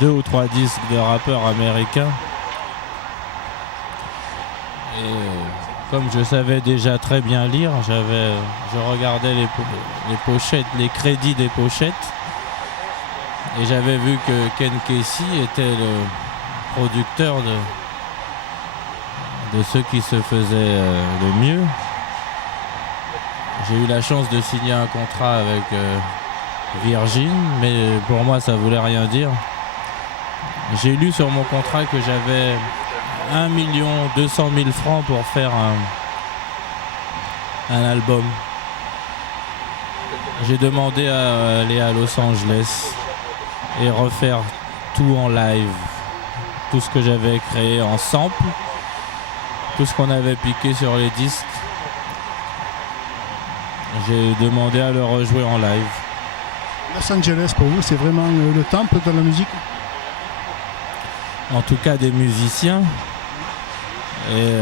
2 ou 3 disques de rappeurs américains. Et comme je savais déjà très bien lire, je regardais les pochettes, les crédits des pochettes, et j'avais vu que Ken Kesey était le producteur de ceux qui se faisaient le mieux. J'ai eu la chance de signer un contrat avec Virgin, mais pour moi ça voulait rien dire. J'ai lu sur mon contrat que j'avais 1 200 000 francs pour faire un album. J'ai demandé à aller à Los Angeles et refaire tout en live, tout ce que j'avais créé en sample, tout ce qu'on avait piqué sur les disques. J'ai demandé à le rejouer en live. Los Angeles, pour vous, c'est vraiment le temple de la musique? En tout cas des musiciens et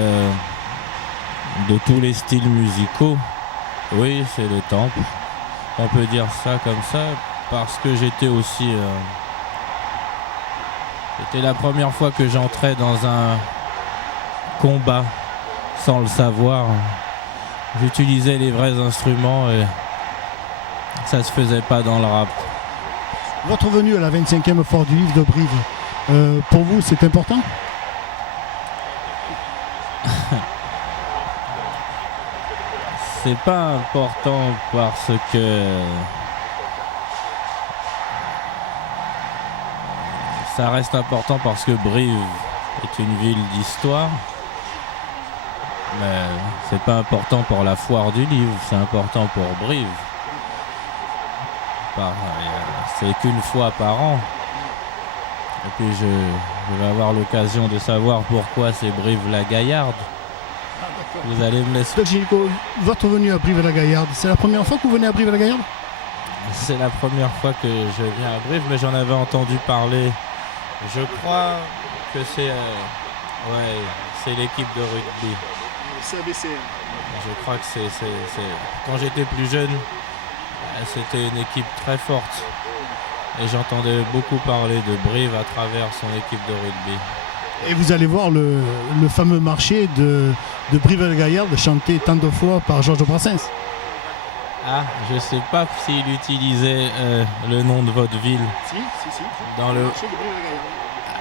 de tous les styles musicaux. Oui, c'est le temple. On peut dire ça comme ça parce que j'étais aussi... C'était la première fois que j'entrais dans un combat sans le savoir. J'utilisais les vrais instruments et ça se faisait pas dans le rap. Votre venue à la 25e foire du livre de Brive, pour vous, c'est important? C'est pas important parce que ça reste important parce que Brive est une ville d'histoire. Mais c'est pas important pour la foire du livre, c'est important pour Brive. C'est qu'une fois par an. Et puis je vais avoir l'occasion de savoir pourquoi c'est Brive-la-Gaillarde. Vous allez me laisser... Votre venue à Brive-la-Gaillarde, c'est la première fois que vous venez à Brive-la-Gaillarde? C'est la première fois que je viens à Brive, mais j'en avais entendu parler. Je crois que c'est l'équipe de rugby. Je crois que c'est... Quand j'étais plus jeune, c'était une équipe très forte. Et j'entendais beaucoup parler de Brive à travers son équipe de rugby. Et vous allez voir le fameux marché de Brive-la-Gaillarde chanté tant de fois par Georges Brassens. Ah, je ne sais pas s'il utilisait le nom de votre ville. Si. Dans le...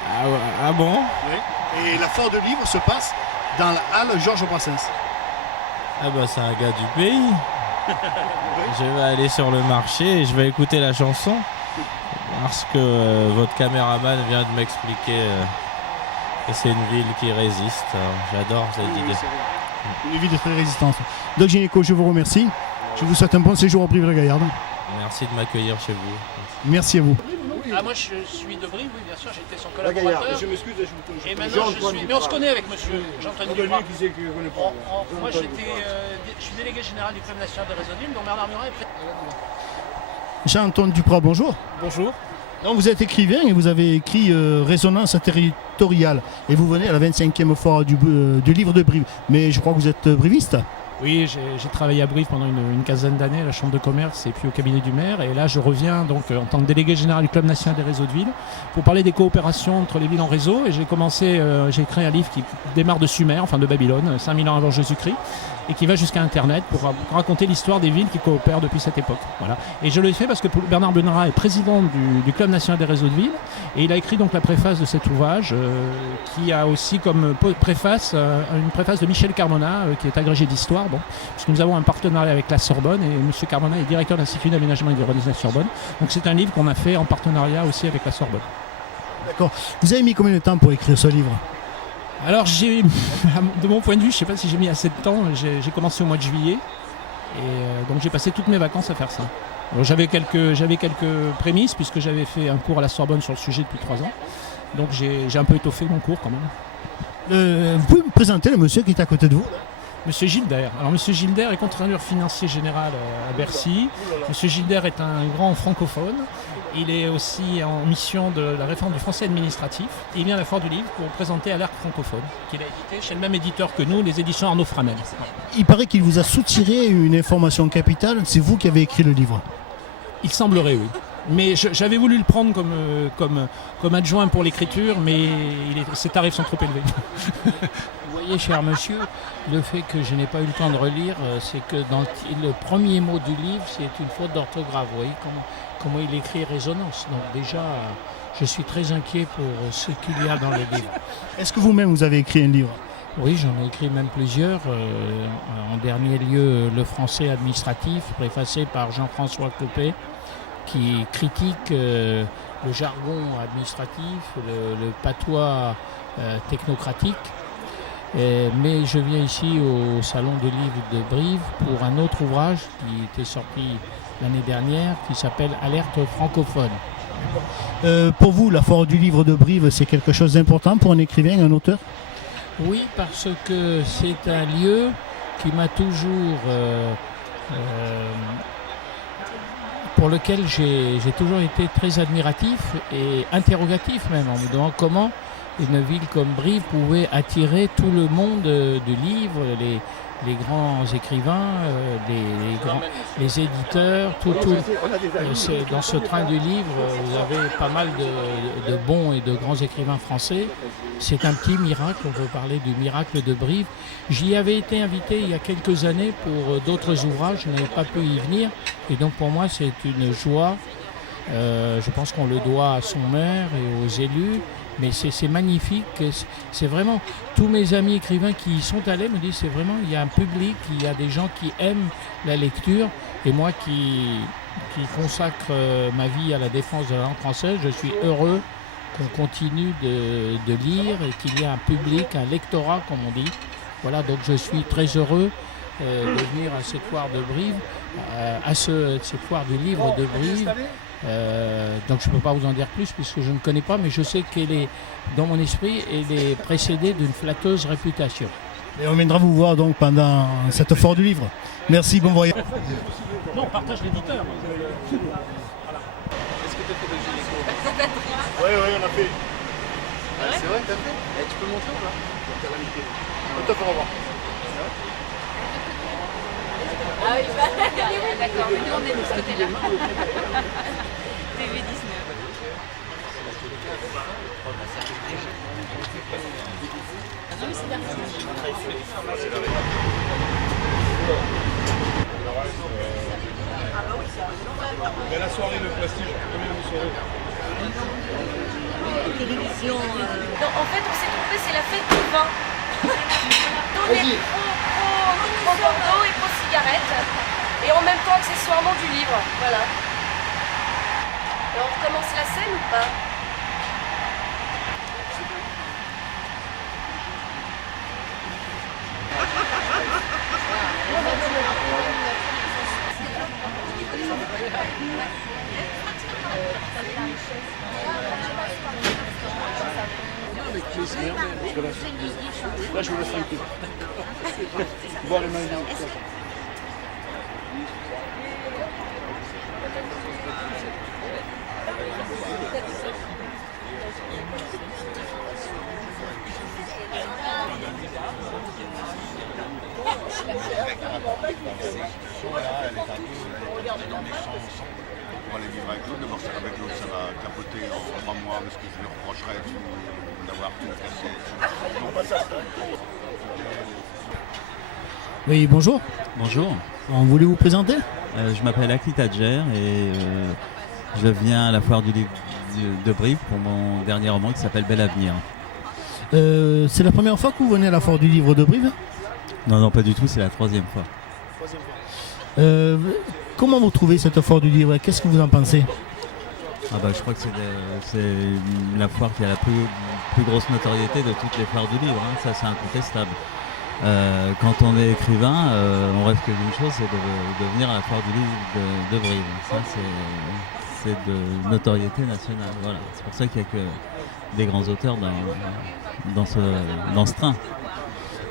Ah bon? Oui. Et la foire de livres se passe dans la halle Georges Brassens. Ah bah c'est un gars du pays. Je vais aller sur le marché et je vais écouter la chanson parce que votre caméraman vient de m'expliquer que c'est une ville qui résiste. Alors, j'adore cette idée. Une ville de très résistance. Doc Gynéco, je vous remercie. Je vous souhaite un bon séjour au Brive-la-Gaillarde. Merci de m'accueillir chez vous. Merci à vous. Ah, moi je suis de Brive, oui, bien sûr, j'étais son collaborateur. Je m'excuse, je Et maintenant je suis. Mais on se connaît avec monsieur Jean-Antoine Duprat. Qui c'est que je connais pas? Moi je suis délégué général du Club national de réseau de Ville, dont Bernard Murat est président. Jean-Antoine Duprat, bonjour. Bonjour. Donc, vous êtes écrivain et vous avez écrit Résonance territoriale. Et vous venez à la 25e foire du livre de Brive. Mais je crois que vous êtes briviste. Oui, j'ai travaillé à Brive pendant une quinzaine d'années à la Chambre de commerce et puis au cabinet du maire. Et là, je reviens donc en tant que délégué général du Club national des réseaux de ville pour parler des coopérations entre les villes en réseau. Et j'ai écrit un livre qui démarre de Sumer, enfin de Babylone, 5000 ans avant Jésus-Christ, et qui va jusqu'à Internet pour raconter l'histoire des villes qui coopèrent depuis cette époque. Voilà. Et je le fais parce que Bernard Murat est président du Club national des réseaux de ville et il a écrit donc la préface de cet ouvrage qui a aussi comme préface une préface de Michel Carmona qui est agrégé d'histoire. Bon, puisque nous avons un partenariat avec la Sorbonne et M. Carmona est directeur de l'Institut d'aménagement et d'urbanisme de la Sorbonne. Donc c'est un livre qu'on a fait en partenariat aussi avec la Sorbonne. D'accord. Vous avez mis combien de temps pour écrire ce livre? Alors de mon point de vue, je ne sais pas si j'ai mis assez de temps, j'ai commencé au mois de juillet et donc j'ai passé toutes mes vacances à faire ça. J'avais quelques prémices puisque j'avais fait un cours à la Sorbonne sur le sujet depuis 3 ans, donc j'ai un peu étoffé mon cours quand même. Vous pouvez me présenter le monsieur qui est à côté de vous? Monsieur Gilder. Alors Monsieur Gilder est contrôleur financier général à Bercy. Monsieur Gilder est un grand francophone. Il est aussi en mission de la réforme du français administratif. Et il vient à la Foire du Livre pour présenter Alerte francophone, qu'il a édité chez le même éditeur que nous, les éditions Arnaud Framel. Il paraît qu'il vous a soutiré une information capitale. C'est vous qui avez écrit le livre? Il semblerait, oui. Mais j'avais voulu le prendre comme adjoint pour l'écriture, mais ses tarifs sont trop élevés. Vous voyez, cher monsieur, le fait que je n'ai pas eu le temps de relire, c'est que dans le premier mot du livre, c'est une faute d'orthographe. Vous voyez comment il écrit résonance. Donc déjà, je suis très inquiet pour ce qu'il y a dans le livre. Est-ce que vous-même, vous avez écrit un livre? Oui, j'en ai écrit même plusieurs. En dernier lieu, Le français administratif, préfacé par Jean-François Copé, qui critique le jargon administratif, le patois technocratique. Mais je viens ici au Salon du Livre de Brive pour un autre ouvrage qui était sorti l'année dernière, qui s'appelle Alerte francophone. Pour vous, la Foire du Livre de Brive, c'est quelque chose d'important pour un écrivain, un auteur? Oui, parce que c'est un lieu qui m'a toujours... pour lequel j'ai toujours été très admiratif et interrogatif même, en me demandant comment une ville comme Brive pouvait attirer tout le monde du livre, les grands écrivains, les éditeurs, dans ce train du livre, vous avez pas mal de bons et de grands écrivains français. C'est un petit miracle, on peut parler du miracle de Brive. J'y avais été invité il y a quelques années pour d'autres ouvrages, je n'avais pas pu y venir, et donc pour moi c'est une joie. Je pense qu'on le doit à son maire et aux élus. Mais c'est magnifique, c'est vraiment, tous mes amis écrivains qui y sont allés me disent c'est vraiment, il y a un public, il y a des gens qui aiment la lecture, et moi qui consacre ma vie à la défense de la langue française, je suis heureux qu'on continue de lire et qu'il y ait un public, un lectorat comme on dit. Voilà, donc je suis très heureux de venir à cette foire de Brive, à cette foire du livre de Brive. Donc je ne peux pas vous en dire plus puisque je ne connais pas, mais je sais qu'elle est, dans mon esprit, elle est précédée d'une flatteuse réputation. Et on viendra vous voir donc pendant cette foire du livre. Merci, bon voyage. Non, on partage l'éditeur. Est-ce que tu as fait de gynéco? Oui, on a fait. C'est vrai que tu as fait? Tu peux montrer ou pas? On te fera voir. Ah oui, d'accord, mais nous on est de ce côté-là. TV19. Non mais c'est l'artiste. Mais la soirée de prestige, combien vous serez? Non, en fait, on s'est trompé, c'est la fête du vin. Nous, on est pro Bordeaux et pro cigarette. Et en même temps, accessoirement, du livre. Voilà. Et on recommence la scène ou pas? Avec plaisir, là je vous laisse tranquille. Voir les mains. On va les vivre avec l'autre, d'abord avec l'autre ça va capoter en 3 mois, parce que je lui reprocherais d'avoir tout cassé. Oui, bonjour. Bonjour. On voulait vous présenter? Je m'appelle Akli Tadjer et je viens à la foire du livre de Brive pour mon dernier roman qui s'appelle Bel Avenir. C'est la première fois que vous venez à la foire du livre de Brive? Non, pas du tout, c'est la 3e fois. Comment vous trouvez cette foire du livre? Qu'est-ce que vous en pensez? Je crois que c'est la foire qui a la plus grosse notoriété de toutes les foires du livre, hein. Ça c'est incontestable. Quand on est écrivain, on rêve que d'une chose, c'est de venir à la foire du livre de Brive. Ça c'est de notoriété nationale. Voilà. C'est pour ça qu'il n'y a que des grands auteurs dans ce train.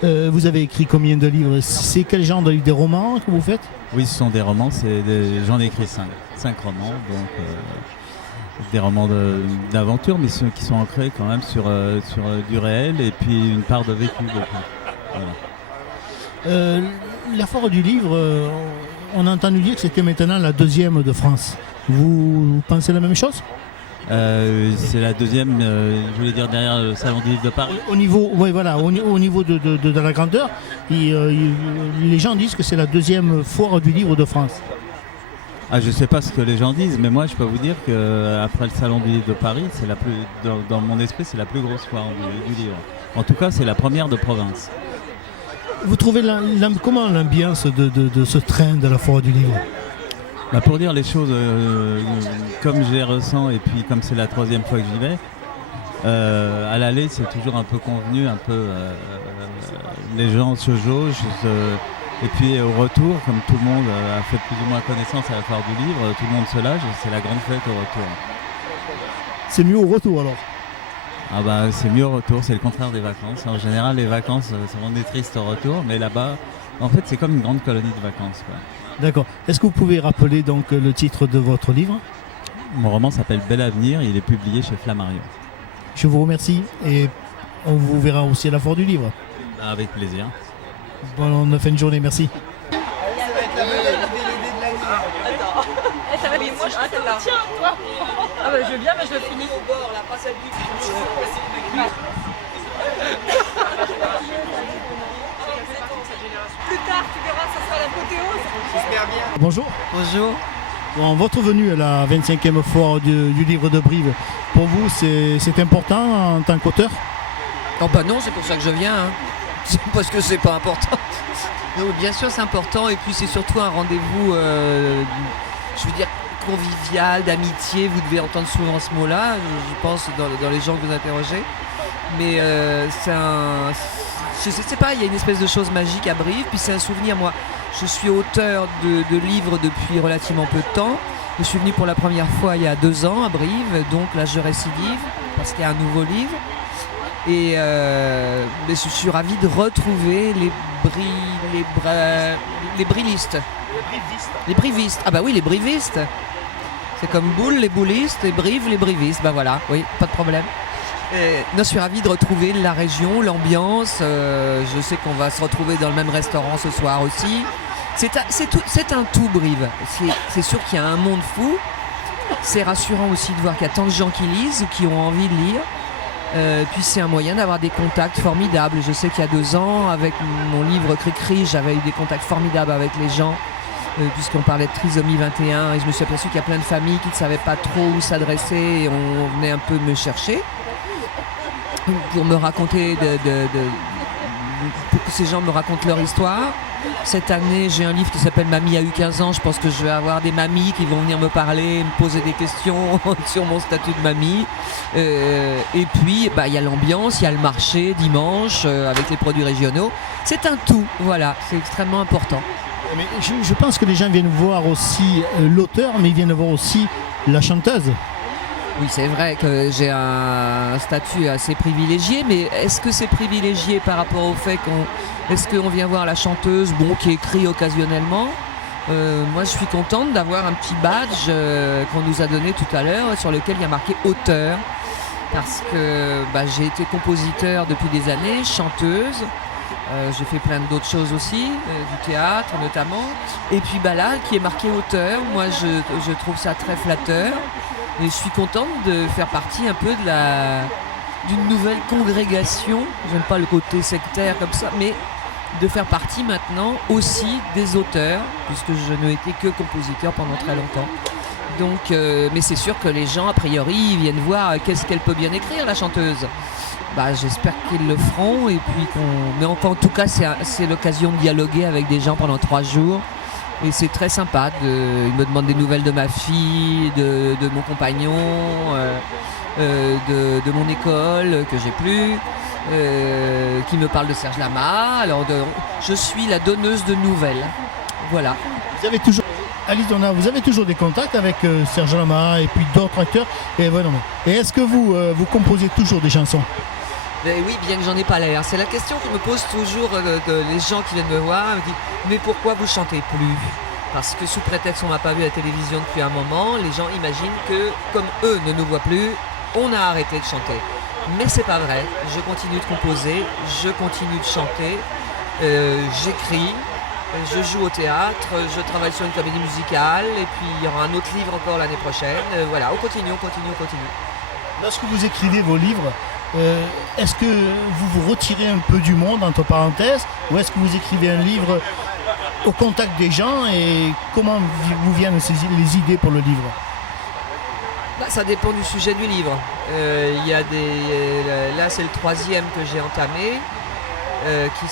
Vous avez écrit combien de livres? C'est quel genre de livres? Des romans que vous faites? Oui, ce sont des romans, j'en ai écrit 5 romans, donc des romans d'aventure, mais ceux qui sont ancrés quand même sur du réel et puis une part de vécu beaucoup. Voilà. La foire du livre, on a entendu dire que c'était maintenant la 2e de France. Vous pensez la même chose? C'est la 2e, je voulais dire, derrière le Salon du livre de Paris. Au niveau, oui, voilà, au niveau de la grandeur, les gens disent que c'est la 2e foire du livre de France. Je ne sais pas ce que les gens disent, mais moi je peux vous dire qu'après le Salon du livre de Paris, c'est dans mon esprit, c'est la plus grosse foire du livre. En tout cas, c'est la première de province. Vous trouvez comment l'ambiance de ce train de la foire du livre? Pour dire les choses comme je les ressens et puis comme c'est la 3e fois que j'y vais, à l'aller c'est toujours un peu convenu, les gens se jaugent et puis au retour, comme tout le monde a fait plus ou moins connaissance à la foire du livre, tout le monde se lâche et c'est la grande fête au retour. C'est mieux au retour alors? C'est mieux au retour, c'est le contraire des vacances. En général les vacances on est triste au retour, mais là-bas en fait c'est comme une grande colonie de vacances, quoi. D'accord. Est-ce que vous pouvez rappeler donc le titre de votre livre? Mon roman s'appelle Bel Avenir, il est publié chez Flammarion. Je vous remercie et on vous verra aussi à la foire du livre. Avec plaisir. Bonne fin de journée, merci. Ça va bien, moi je te là. Tiens, toi. Je veux bien, mais je le finis. Au bord, là, pas celle du Plus tard, tu verras, ça sera l'apothéose. J'espère bien. Bonjour. Bonjour. Bon, votre venue à la 25e foire du livre de Brive, pour vous, c'est important en tant qu'auteur? Non, c'est pour ça que je viens. C'est parce que c'est pas important. Non, bien sûr, c'est important. Et puis, c'est surtout un rendez-vous, je veux dire, convivial, d'amitié. Vous devez entendre souvent ce mot-là, je pense, dans les gens que vous interrogez. Mais je sais pas, il y a une espèce de chose magique à Brive. Puis c'est un souvenir, moi. Je suis auteur de livres depuis relativement peu de temps. Je suis venu pour la première fois il y a 2 ans à Brive, donc là je récidive parce qu'il y a un nouveau livre. Et je suis ravi de retrouver les brilistes. Les brivistes. Oui, les brivistes. C'est comme boule, les boulistes, et Brive, les brivistes. Voilà, oui, pas de problème. Je suis ravi de retrouver la région, l'ambiance. Je sais qu'on va se retrouver dans le même restaurant ce soir aussi. C'est un tout, Brive. C'est sûr qu'il y a un monde fou. C'est rassurant aussi de voir qu'il y a tant de gens qui lisent ou qui ont envie de lire. Puis c'est un moyen d'avoir des contacts formidables. Je sais qu'il y a 2 ans, avec mon livre Cri-Cri, j'avais eu des contacts formidables avec les gens, puisqu'on parlait de trisomie 21. Et je me suis aperçu qu'il y a plein de familles qui ne savaient pas trop où s'adresser et on venait un peu me chercher. pour me raconter pour que ces gens me racontent leur histoire. Cette année, j'ai un livre qui s'appelle Mamie a eu 15 ans. Je pense que je vais avoir des mamies qui vont venir me parler, me poser des questions sur mon statut de mamie. Et puis, il y a l'ambiance, il y a le marché dimanche avec les produits régionaux. C'est un tout, voilà, c'est extrêmement important. Mais je pense que les gens viennent voir aussi l'auteur, mais ils viennent voir aussi la chanteuse. Oui, c'est vrai que j'ai un statut assez privilégié, mais est-ce que c'est privilégié par rapport au fait est-ce qu'on vient voir la chanteuse, qui écrit occasionnellement? Moi, je suis contente d'avoir un petit badge qu'on nous a donné tout à l'heure, sur lequel il y a marqué auteur, parce que j'ai été compositeur depuis des années, chanteuse. J'ai fait plein d'autres choses aussi, du théâtre notamment. Et puis là, qui est marqué auteur, moi je trouve ça très flatteur. Et je suis contente de faire partie un peu d'une nouvelle congrégation. J'aime pas le côté sectaire comme ça, mais de faire partie maintenant aussi des auteurs, puisque je n'ai été que compositeur pendant très longtemps. Donc, mais c'est sûr que les gens, a priori, ils viennent voir qu'est-ce qu'elle peut bien écrire, la chanteuse. J'espère qu'ils le feront, et puis mais en tout cas, c'est l'occasion de dialoguer avec des gens pendant 3 jours. Et c'est très sympa. Ils me demandent des nouvelles de ma fille, de mon compagnon, de mon école que j'ai plus, qui me parlent de Serge Lama. Alors je suis la donneuse de nouvelles. Voilà. Vous avez toujours, Alice Donat, vous avez toujours des contacts avec Serge Lama et puis d'autres acteurs. Et est-ce que vous composez toujours des chansons? Oui, bien que j'en ai pas l'air. C'est la question que me posent toujours les gens qui viennent me voir. Ils me disent, mais pourquoi vous chantez plus? Parce que sous prétexte qu'on m'a pas vu à la télévision depuis un moment, les gens imaginent que, comme eux ne nous voient plus, on a arrêté de chanter. Mais c'est pas vrai. Je continue de composer, je continue de chanter, j'écris, je joue au théâtre, je travaille sur une comédie musicale, et puis il y aura un autre livre encore l'année prochaine. Voilà, on continue. Lorsque vous écrivez vos livres, est-ce que vous vous retirez un peu du monde, entre parenthèses, ou est-ce que vous écrivez un livre au contact des gens, et comment vous viennent les idées pour le livre? Ça dépend du sujet du livre. Là, c'est le 3e que j'ai entamé, qui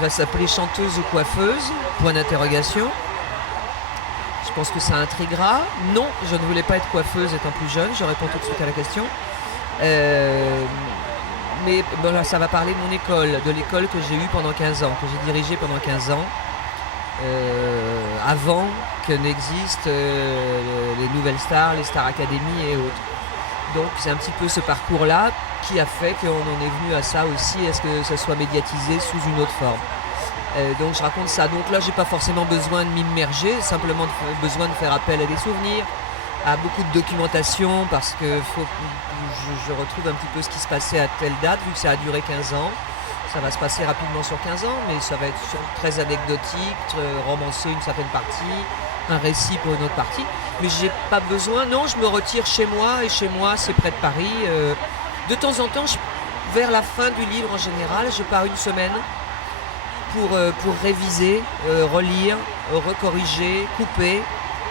va s'appeler Chanteuse ou coiffeuse, point d'interrogation. Je pense que ça intriguera. Non, je ne voulais pas être coiffeuse étant plus jeune, je réponds tout de suite à la question. Mais là, ça va parler de mon école, de l'école que j'ai eue pendant 15 ans, que j'ai dirigée pendant 15 ans, avant que n'existent les nouvelles stars, les Star Academy et autres. Donc c'est un petit peu ce parcours-là qui a fait qu'on en est venu à ça aussi, à ce que ça soit médiatisé sous une autre forme. Donc je raconte ça. Donc là, j'ai pas forcément besoin de m'immerger, simplement besoin de faire appel à des souvenirs, à beaucoup de documentation, parce que je retrouve un petit peu ce qui se passait à telle date, vu que ça a duré 15 ans. Ça va se passer rapidement sur 15 ans, mais ça va être très anecdotique, romancé une certaine partie, un récit pour une autre partie. Mais j'ai pas besoin, non, je me retire chez moi, et chez moi c'est près de Paris. De temps en temps, vers la fin du livre en général, je pars une semaine pour réviser, relire, recorriger, couper,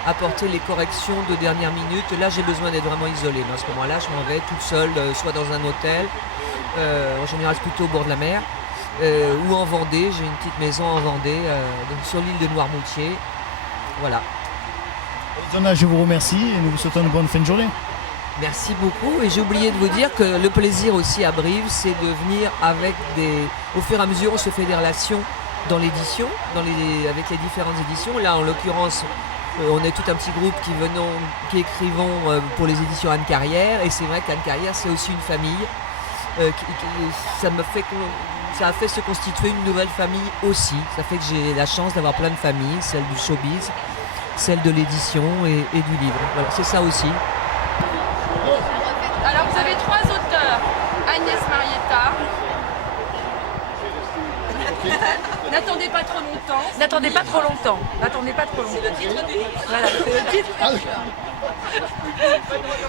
apporter les corrections de dernière minute. Là, j'ai besoin d'être vraiment isolé. Mais à ce moment-là, je m'en vais toute seule, soit dans un hôtel, en général c'est plutôt au bord de la mer, ou en Vendée. J'ai une petite maison en Vendée, donc sur l'île de Noirmoutier. Voilà. Zona, je vous remercie et nous vous souhaitons une bonne fin de journée. Merci beaucoup, et j'ai oublié de vous dire que le plaisir aussi à Brive, c'est de venir avec au fur et à mesure, on se fait des relations dans l'édition, avec les différentes éditions. Là, en l'occurrence, on est tout un petit groupe qui écrivons pour les éditions Anne Carrière, et c'est vrai qu'Anne Carrière, c'est aussi une famille. Ça a fait se constituer une nouvelle famille aussi. Ça fait que j'ai la chance d'avoir plein de familles, celle du showbiz, celle de l'édition et du livre. Voilà, c'est ça aussi. Alors vous avez 3 auteurs. Agnès Marietta. N'attendez pas trop longtemps. N'attendez pas trop longtemps. N'attendez pas trop longtemps. C'est le titre du livre. Voilà, c'est le titre.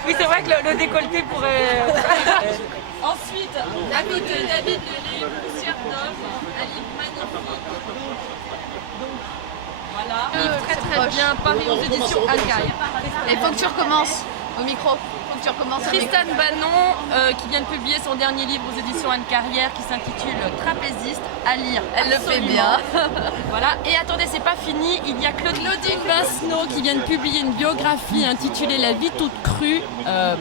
Oui, c'est vrai que le décolleté pourrait... Ensuite, David de Lille, Poussière d'Homme, un livre magnifique. Voilà. Un livre très très bien, Paris aux éditions Anne Carrière. Il faut que tu recommences au micro. tu recommences Tristan Bannon, qui vient de publier son dernier livre aux éditions Anne Carrière, qui s'intitule Trapéziste, à lire. Elle le fait bien. Voilà. Et attendez, c'est pas fini. Il y a Claudine Vincenot qui vient de publier une biographie intitulée La vie toute crue,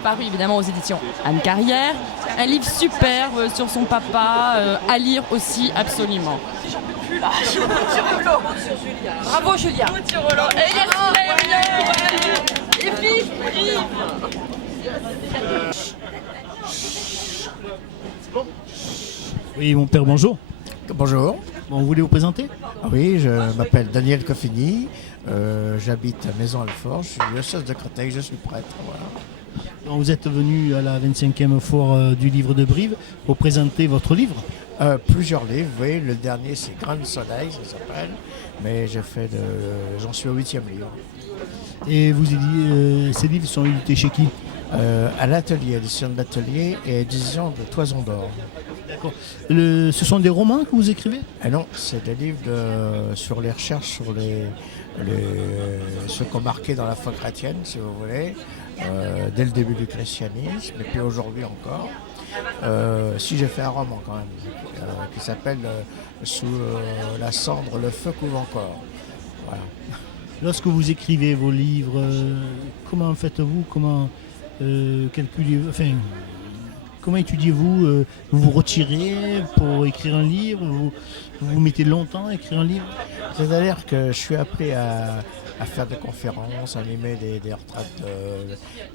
paru évidemment aux éditions Anne Carrière. Un livre superbe sur son papa, à lire aussi absolument. J'en peux plus là. Bravo Julia. Et et puis, Oui, mon père, bonjour. Bonjour. Bon, vous voulez vous présenter? Oui, je m'appelle Daniel Coffini, j'habite à Maison-Alfort, je suis diocèse de Créteil, je suis prêtre. Voilà. Donc, vous êtes venu à la 25e foire du livre de Brive pour présenter votre livre? Plusieurs livres, oui. Le dernier, c'est Grain de Soleil, ça s'appelle. Mais j'en suis au 8e livre. Et vous ces livres sont édités chez qui? À l'Atelier, édition de l'Atelier et édition de Toison d'Or. D'accord. Ce sont des romans que vous écrivez? Non, c'est des livres sur les recherches sur ceux qui ont marqué dans la foi chrétienne, si vous voulez, dès le début du christianisme, et puis aujourd'hui encore. Si j'ai fait un roman quand même, qui s'appelle Sous la cendre, le feu couvre encore. Voilà. Lorsque vous écrivez vos livres, comment faites-vous? Comment comment étudiez-vous? Vous vous retirez pour écrire un livre? Vous mettez longtemps à écrire un livre? C'est-à-dire que je suis appelé à faire des conférences, à animer des retraites,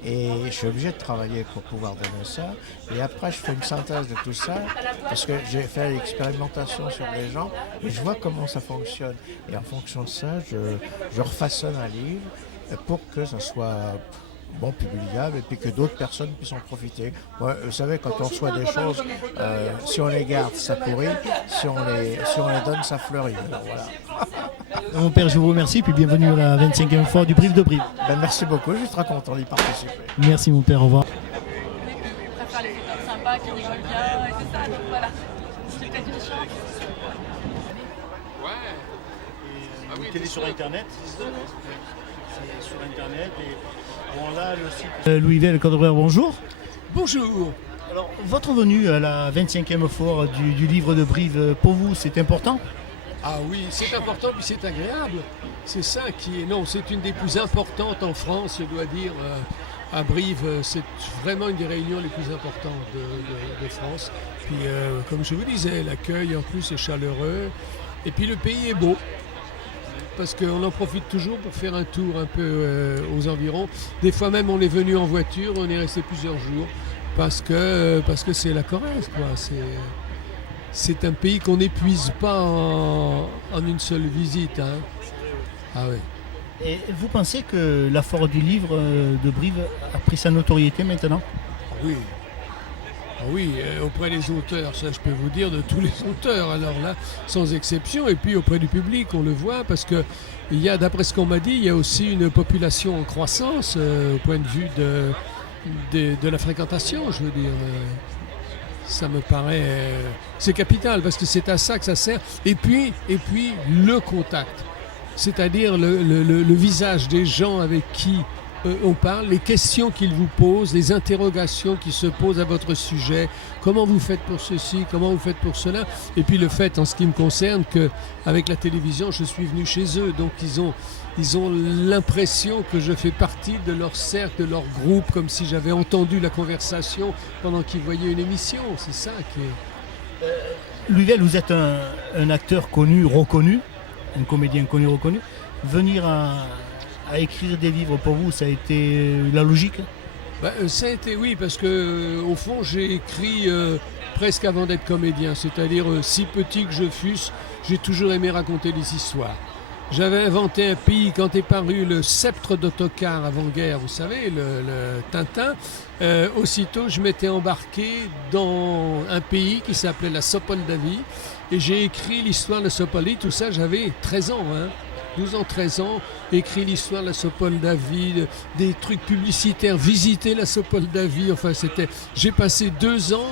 et je suis obligé de travailler pour pouvoir donner ça. Et après, je fais une synthèse de tout ça, parce que j'ai fait l'expérimentation sur les gens, et je vois comment ça fonctionne. Et en fonction de ça, je refaçonne un livre pour que ça soit publiable et puis que d'autres personnes puissent en profiter. Ouais, vous savez, quand on reçoit des choses, si on les garde, ça pourrit, si on les donne, ça fleurit. Alors, voilà. Mon père, je vous remercie, puis bienvenue à la 25e foire du Brive de Brive. Merci beaucoup, je suis très content d'y participer. Merci mon père, au revoir. Je préfère les photos sympas qui rigolent bien et tout ça, donc voilà. C'est peut-être une chance. Vous mettez sur Internet. C'est sur Internet. Et bon, là, le site. Louis-Vel, le cadreur, bonjour. Bonjour. Alors, votre venue à la 25e foire du livre de Brive, pour vous, c'est important? Ah oui, c'est important, puis c'est agréable. C'est ça qui est... Non, c'est une des plus importantes en France, je dois dire. À Brive, c'est vraiment une des réunions les plus importantes de France. Puis, comme je vous disais, l'accueil en plus est chaleureux. Et puis, le pays est beau. Parce qu'on en profite toujours pour faire un tour un peu aux environs. Des fois même, on est venu en voiture, on est resté plusieurs jours. Parce que c'est la Corrèze, quoi. C'est un pays qu'on n'épuise pas en une seule visite. Hein. Ah oui. Et vous pensez que la foire du livre de Brive a pris sa notoriété maintenant? Oui. Ah oui, auprès des auteurs, ça je peux vous dire, de tous les auteurs, alors là, sans exception, et puis auprès du public, on le voit, parce que il y a, d'après ce qu'on m'a dit, il y a aussi une population en croissance au point de vue de la fréquentation, je veux dire. Ça me paraît... c'est capital, parce que c'est à ça que ça sert. Et puis le contact, c'est-à-dire le visage des gens avec qui on parle, les questions qu'ils vous posent, les interrogations qui se posent à votre sujet, comment vous faites pour ceci, comment vous faites pour cela, et puis le fait en ce qui me concerne qu'avec la télévision je suis venu chez eux, donc ils ont l'impression que je fais partie de leur cercle, de leur groupe, comme si j'avais entendu la conversation pendant qu'ils voyaient une émission, c'est ça qui est... Louis-Vel, vous êtes un acteur connu, reconnu, un comédien connu, reconnu. Venir à écrire des livres, pour vous, ça a été la logique? Ça a été, oui, parce que au fond, j'ai écrit presque avant d'être comédien. C'est-à-dire, si petit que je fusse, j'ai toujours aimé raconter des histoires. J'avais inventé un pays quand est paru le Sceptre d'Ottokar avant-guerre, vous savez, le Tintin. Aussitôt, je m'étais embarqué dans un pays qui s'appelait la Sopoldavie. Et j'ai écrit l'histoire de la Sopoldavie, tout ça, j'avais 13 ans, 12 ans, 13 ans, écrit l'histoire de la Sopoldavie, des trucs publicitaires, visiter la Sopoldavie, enfin c'était... J'ai passé 2 ans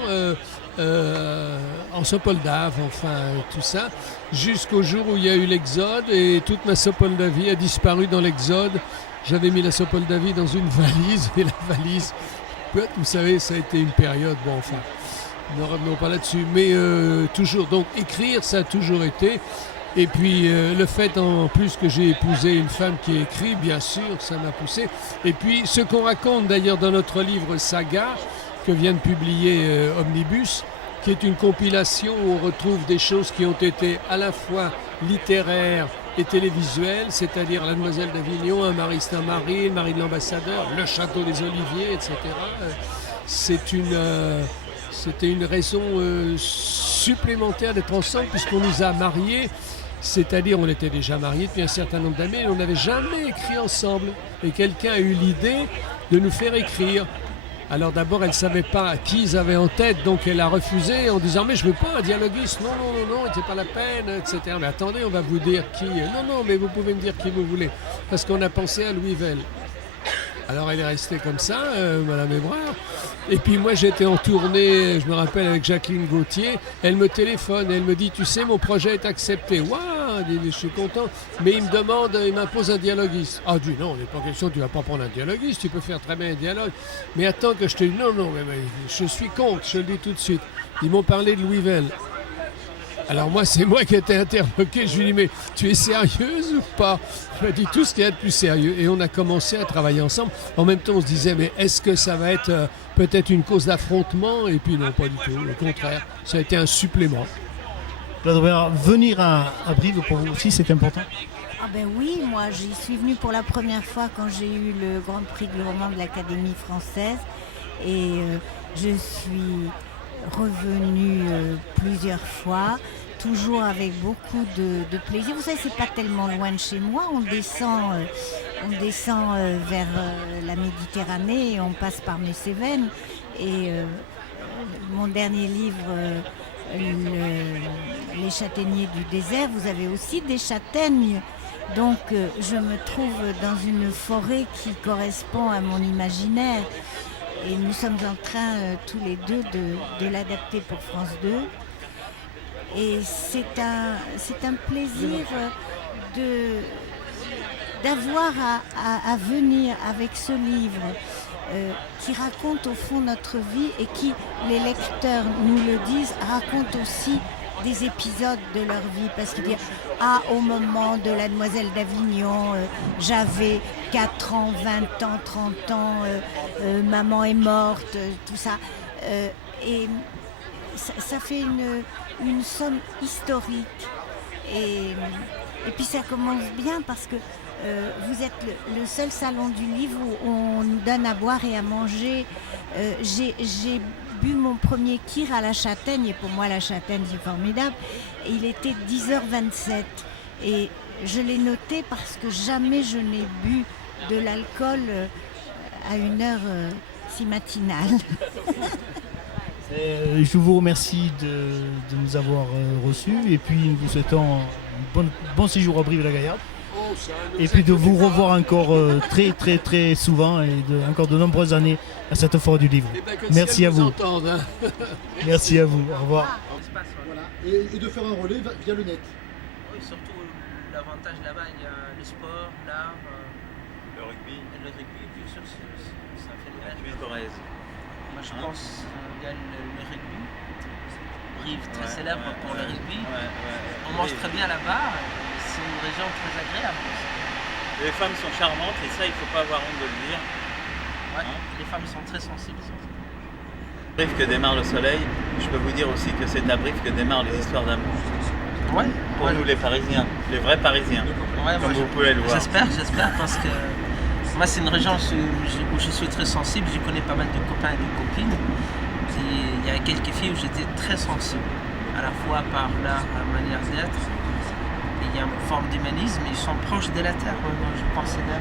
en Sopoldave, enfin tout ça, jusqu'au jour où il y a eu l'Exode et toute ma Sopoldavie a disparu dans l'Exode. J'avais mis la Sopoldavie dans une valise et la valise anecdote, vous savez, ça a été une période, bon enfin, ne revenons pas là-dessus, mais toujours, donc écrire, ça a toujours été. Et puis le fait en plus que j'ai épousé une femme qui écrit, bien sûr, ça m'a poussé. Et puis ce qu'on raconte d'ailleurs dans notre livre Saga, que vient de publier Omnibus, qui est une compilation où on retrouve des choses qui ont été à la fois littéraires et télévisuelles, c'est-à-dire La Demoiselle d'Avignon, Un Marie Saint-Marie, Le Mari de l'Ambassadeur, Le Château des Oliviers, etc. C'était une raison supplémentaire d'être ensemble puisqu'on nous a mariés. C'est-à-dire, on était déjà mariés depuis un certain nombre d'années et on n'avait jamais écrit ensemble. Et quelqu'un a eu l'idée de nous faire écrire. Alors d'abord, elle ne savait pas qui ils avaient en tête, donc elle a refusé en disant « Mais je ne veux pas un dialoguiste, non, c'est pas la peine, etc. » Mais attendez, on va vous dire qui. Non, mais vous pouvez me dire qui vous voulez. Parce qu'on a pensé à Louis Vell. Alors elle est restée comme ça, Madame Hébrard. Et puis moi j'étais en tournée, je me rappelle, avec Jacqueline Gauthier. Elle me téléphone, elle me dit « Tu sais, mon projet est accepté. » Waouh, je suis content. Mais il m'impose un dialoguiste. Ah, je dis non, il n'est pas question, tu ne vas pas prendre un dialoguiste, tu peux faire très bien un dialogue. Mais attends que je te dise, non, mais je suis contre, je le dis tout de suite. Ils m'ont parlé de Louis Vell. Alors moi, c'est moi qui ai été interloqué. Je lui ai dit, mais tu es sérieuse ou pas? Il m'a dit tout ce qu'il y a de plus sérieux. Et on a commencé à travailler ensemble. En même temps, on se disait, mais est-ce que ça va être peut-être une cause d'affrontement? Et puis non, pas du tout. Au contraire, ça a été un supplément. Venir à Brive, pour vous aussi, c'est important? Ah ben oui, moi j'y suis venue pour la première fois quand j'ai eu le Grand Prix du roman de l'Académie française. Et je suis revenue plusieurs fois, toujours avec beaucoup de plaisir. Vous savez, c'est pas tellement loin de chez moi. On descend vers la Méditerranée et on passe par Mes-Cévennes. Et mon dernier livre, Les châtaigniers du désert, vous avez aussi des châtaignes. Donc je me trouve dans une forêt qui correspond à mon imaginaire. Et nous sommes en train tous les deux de l'adapter pour France 2. Et c'est un plaisir d'avoir à venir avec ce livre qui raconte au fond notre vie et qui, les lecteurs nous le disent, raconte aussi des épisodes de leur vie, parce qu'ils disent au moment de La Demoiselle d'Avignon, j'avais 4 ans, 20 ans, 30 ans, maman est morte, tout ça. Et ça fait une somme historique. Et puis ça commence bien parce que vous êtes le seul salon du livre où on nous donne à boire et à manger. J'ai bu mon premier kir à la châtaigne, et pour moi la châtaigne c'est formidable. Et il était 10h27 et je l'ai noté parce que jamais je n'ai bu de l'alcool à une heure si matinale. Je vous remercie de nous avoir reçus et puis nous vous souhaitons un bon séjour à Brive-la-Gaillarde. Et puis de vous revoir encore très très très souvent et encore de nombreuses années à cette foire du livre. Merci à vous. Merci à vous. Au revoir. Voilà. Et de faire un relais via le net. Oui, surtout l'avantage là-bas, il y a le sport, l'art, le rugby. Et le rugby, bien sûr, ça fait le rugby Corrèze. Moi je pense qu'il y a le rugby. Brive, très célèbre pour le rugby. On mange très bien là-bas. C'est une région très agréable. Les femmes sont charmantes et ça, il ne faut pas avoir honte de le dire. Ouais, les femmes sont très sensibles. Brive que démarre le soleil, je peux vous dire aussi que c'est à Brive que démarrent les histoires d'amour. Ouais. Pour nous les Parisiens, les vrais Parisiens, comme vous pouvez le voir. J'espère parce que moi c'est une région où je suis très sensible, je connais pas mal de copains et de copines. Et il y a quelques filles où j'étais très sensible, à la fois par leur manière d'être. Il y a une forme d'humanisme, ils sont proches de la terre, je considère.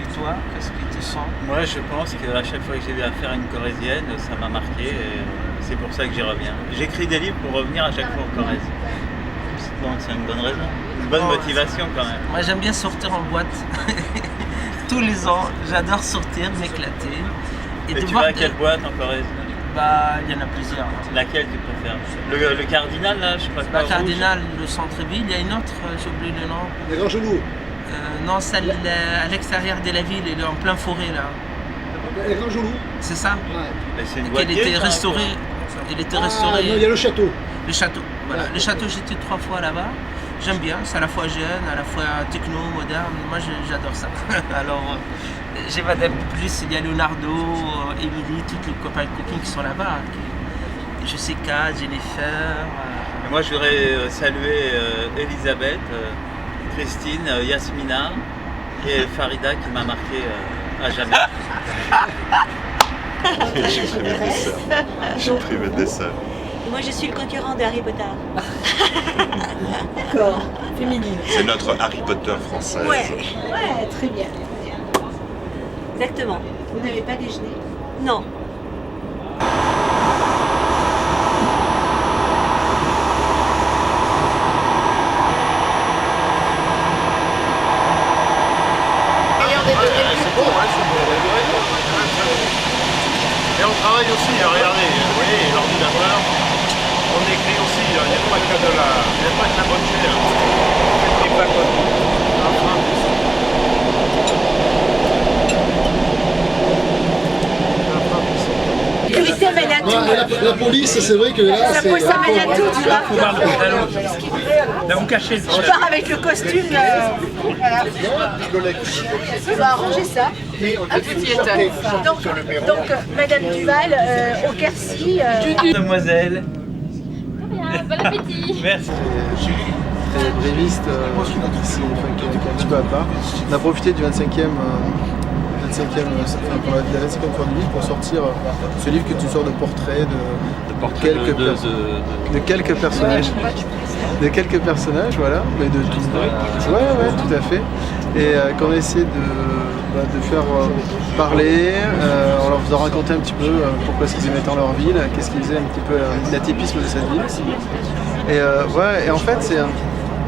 Et toi, qu'est-ce que tu sens? Moi, je pense qu'à chaque fois que j'ai eu affaire à une Corrézienne, ça m'a marqué et c'est pour ça que j'y reviens. J'écris des livres pour revenir à chaque fois en Corrèze. Donc c'est une bonne raison, une bonne motivation quand même. Moi, j'aime bien sortir en boîte. Tous les ans, j'adore sortir, m'éclater. Et tu vas à quelle boîte en Corrèze? Bah, il y en a plusieurs. Laquelle tu préfères? Le Cardinal, là, je sais pas. Le Cardinal, le centre-ville, il y a une autre, j'ai oublié le nom. Les Grands Genoux. Non, celle à l'extérieur de la ville, elle est en plein forêt, là. Et Rangelou. C'est ça. C'est une Qu'elle était restaurée. Elle était restaurée. Non, il y a le château. Le château, voilà. Le château, j'étais 3 fois là-bas. J'aime bien, c'est à la fois jeune, à la fois techno, moderne. Moi, j'adore ça. Alors, j'évade un peu plus. Il y a Leonardo, Émilie, tous les copains et copines qui sont là-bas. Jessica, Jennifer. Moi, je voudrais saluer Elisabeth, Christine, Yasmina et Farida qui m'a marqué à jamais. J'ai privé des sœurs. Moi, je suis le concurrent de Harry Potter. D'accord, féminine. C'est notre Harry Potter française. Ouais, très bien. Exactement. Vous n'avez pas déjeuné? Non. Et on travaille aussi, regardez, vous voyez, l'ordinateur, on écrit aussi, il n'y a pas que de la bonne chair, on n'écrit pas comme La police, c'est vrai que là, La police amène à tout, tu vois. Là, vous cachez le Je pars avec le costume. Voilà. On va arranger ça. Donc Madame Duval, au Quercy. Demoiselle. Bon appétit. Merci. Très bréviste, ici, qui est un petit peu à part. On a profité du 25e, pour la 25e fois du livre pour sortir ce livre qui est une sorte de portrait de quelques personnages. De quelques personnages, voilà, mais de tout. Ouais, tout à fait. Et qu'on a essayé de faire parler, en leur faisant raconter un petit peu pourquoi est-ce qu'ils aimaient tant leur ville, qu'est-ce qui faisait un petit peu l'atypisme de cette ville. Et en fait,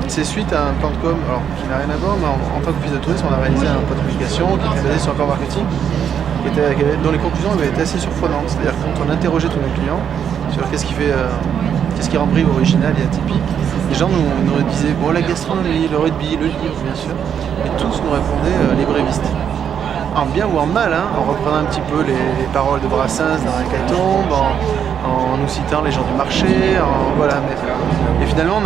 c'est suite à un plan de com, alors qui n'a rien à voir, mais en tant qu'office de tourisme, on a réalisé un plan de communication qui était basé sur un plan marketing, dont les conclusions avaient été assez surprenantes. C'est-à-dire quand on interrogeait tous nos clients sur qu'est-ce qui rend Brive original et atypique, les gens nous disaient bon, la gastronomie, le rugby, le livre, bien sûr, et tous nous répondaient les brévistes. En bien ou en mal, hein, en reprenant un petit peu les paroles de Brassens dans l'Hécatombe, en nous citant les gens du marché, voilà. Et finalement,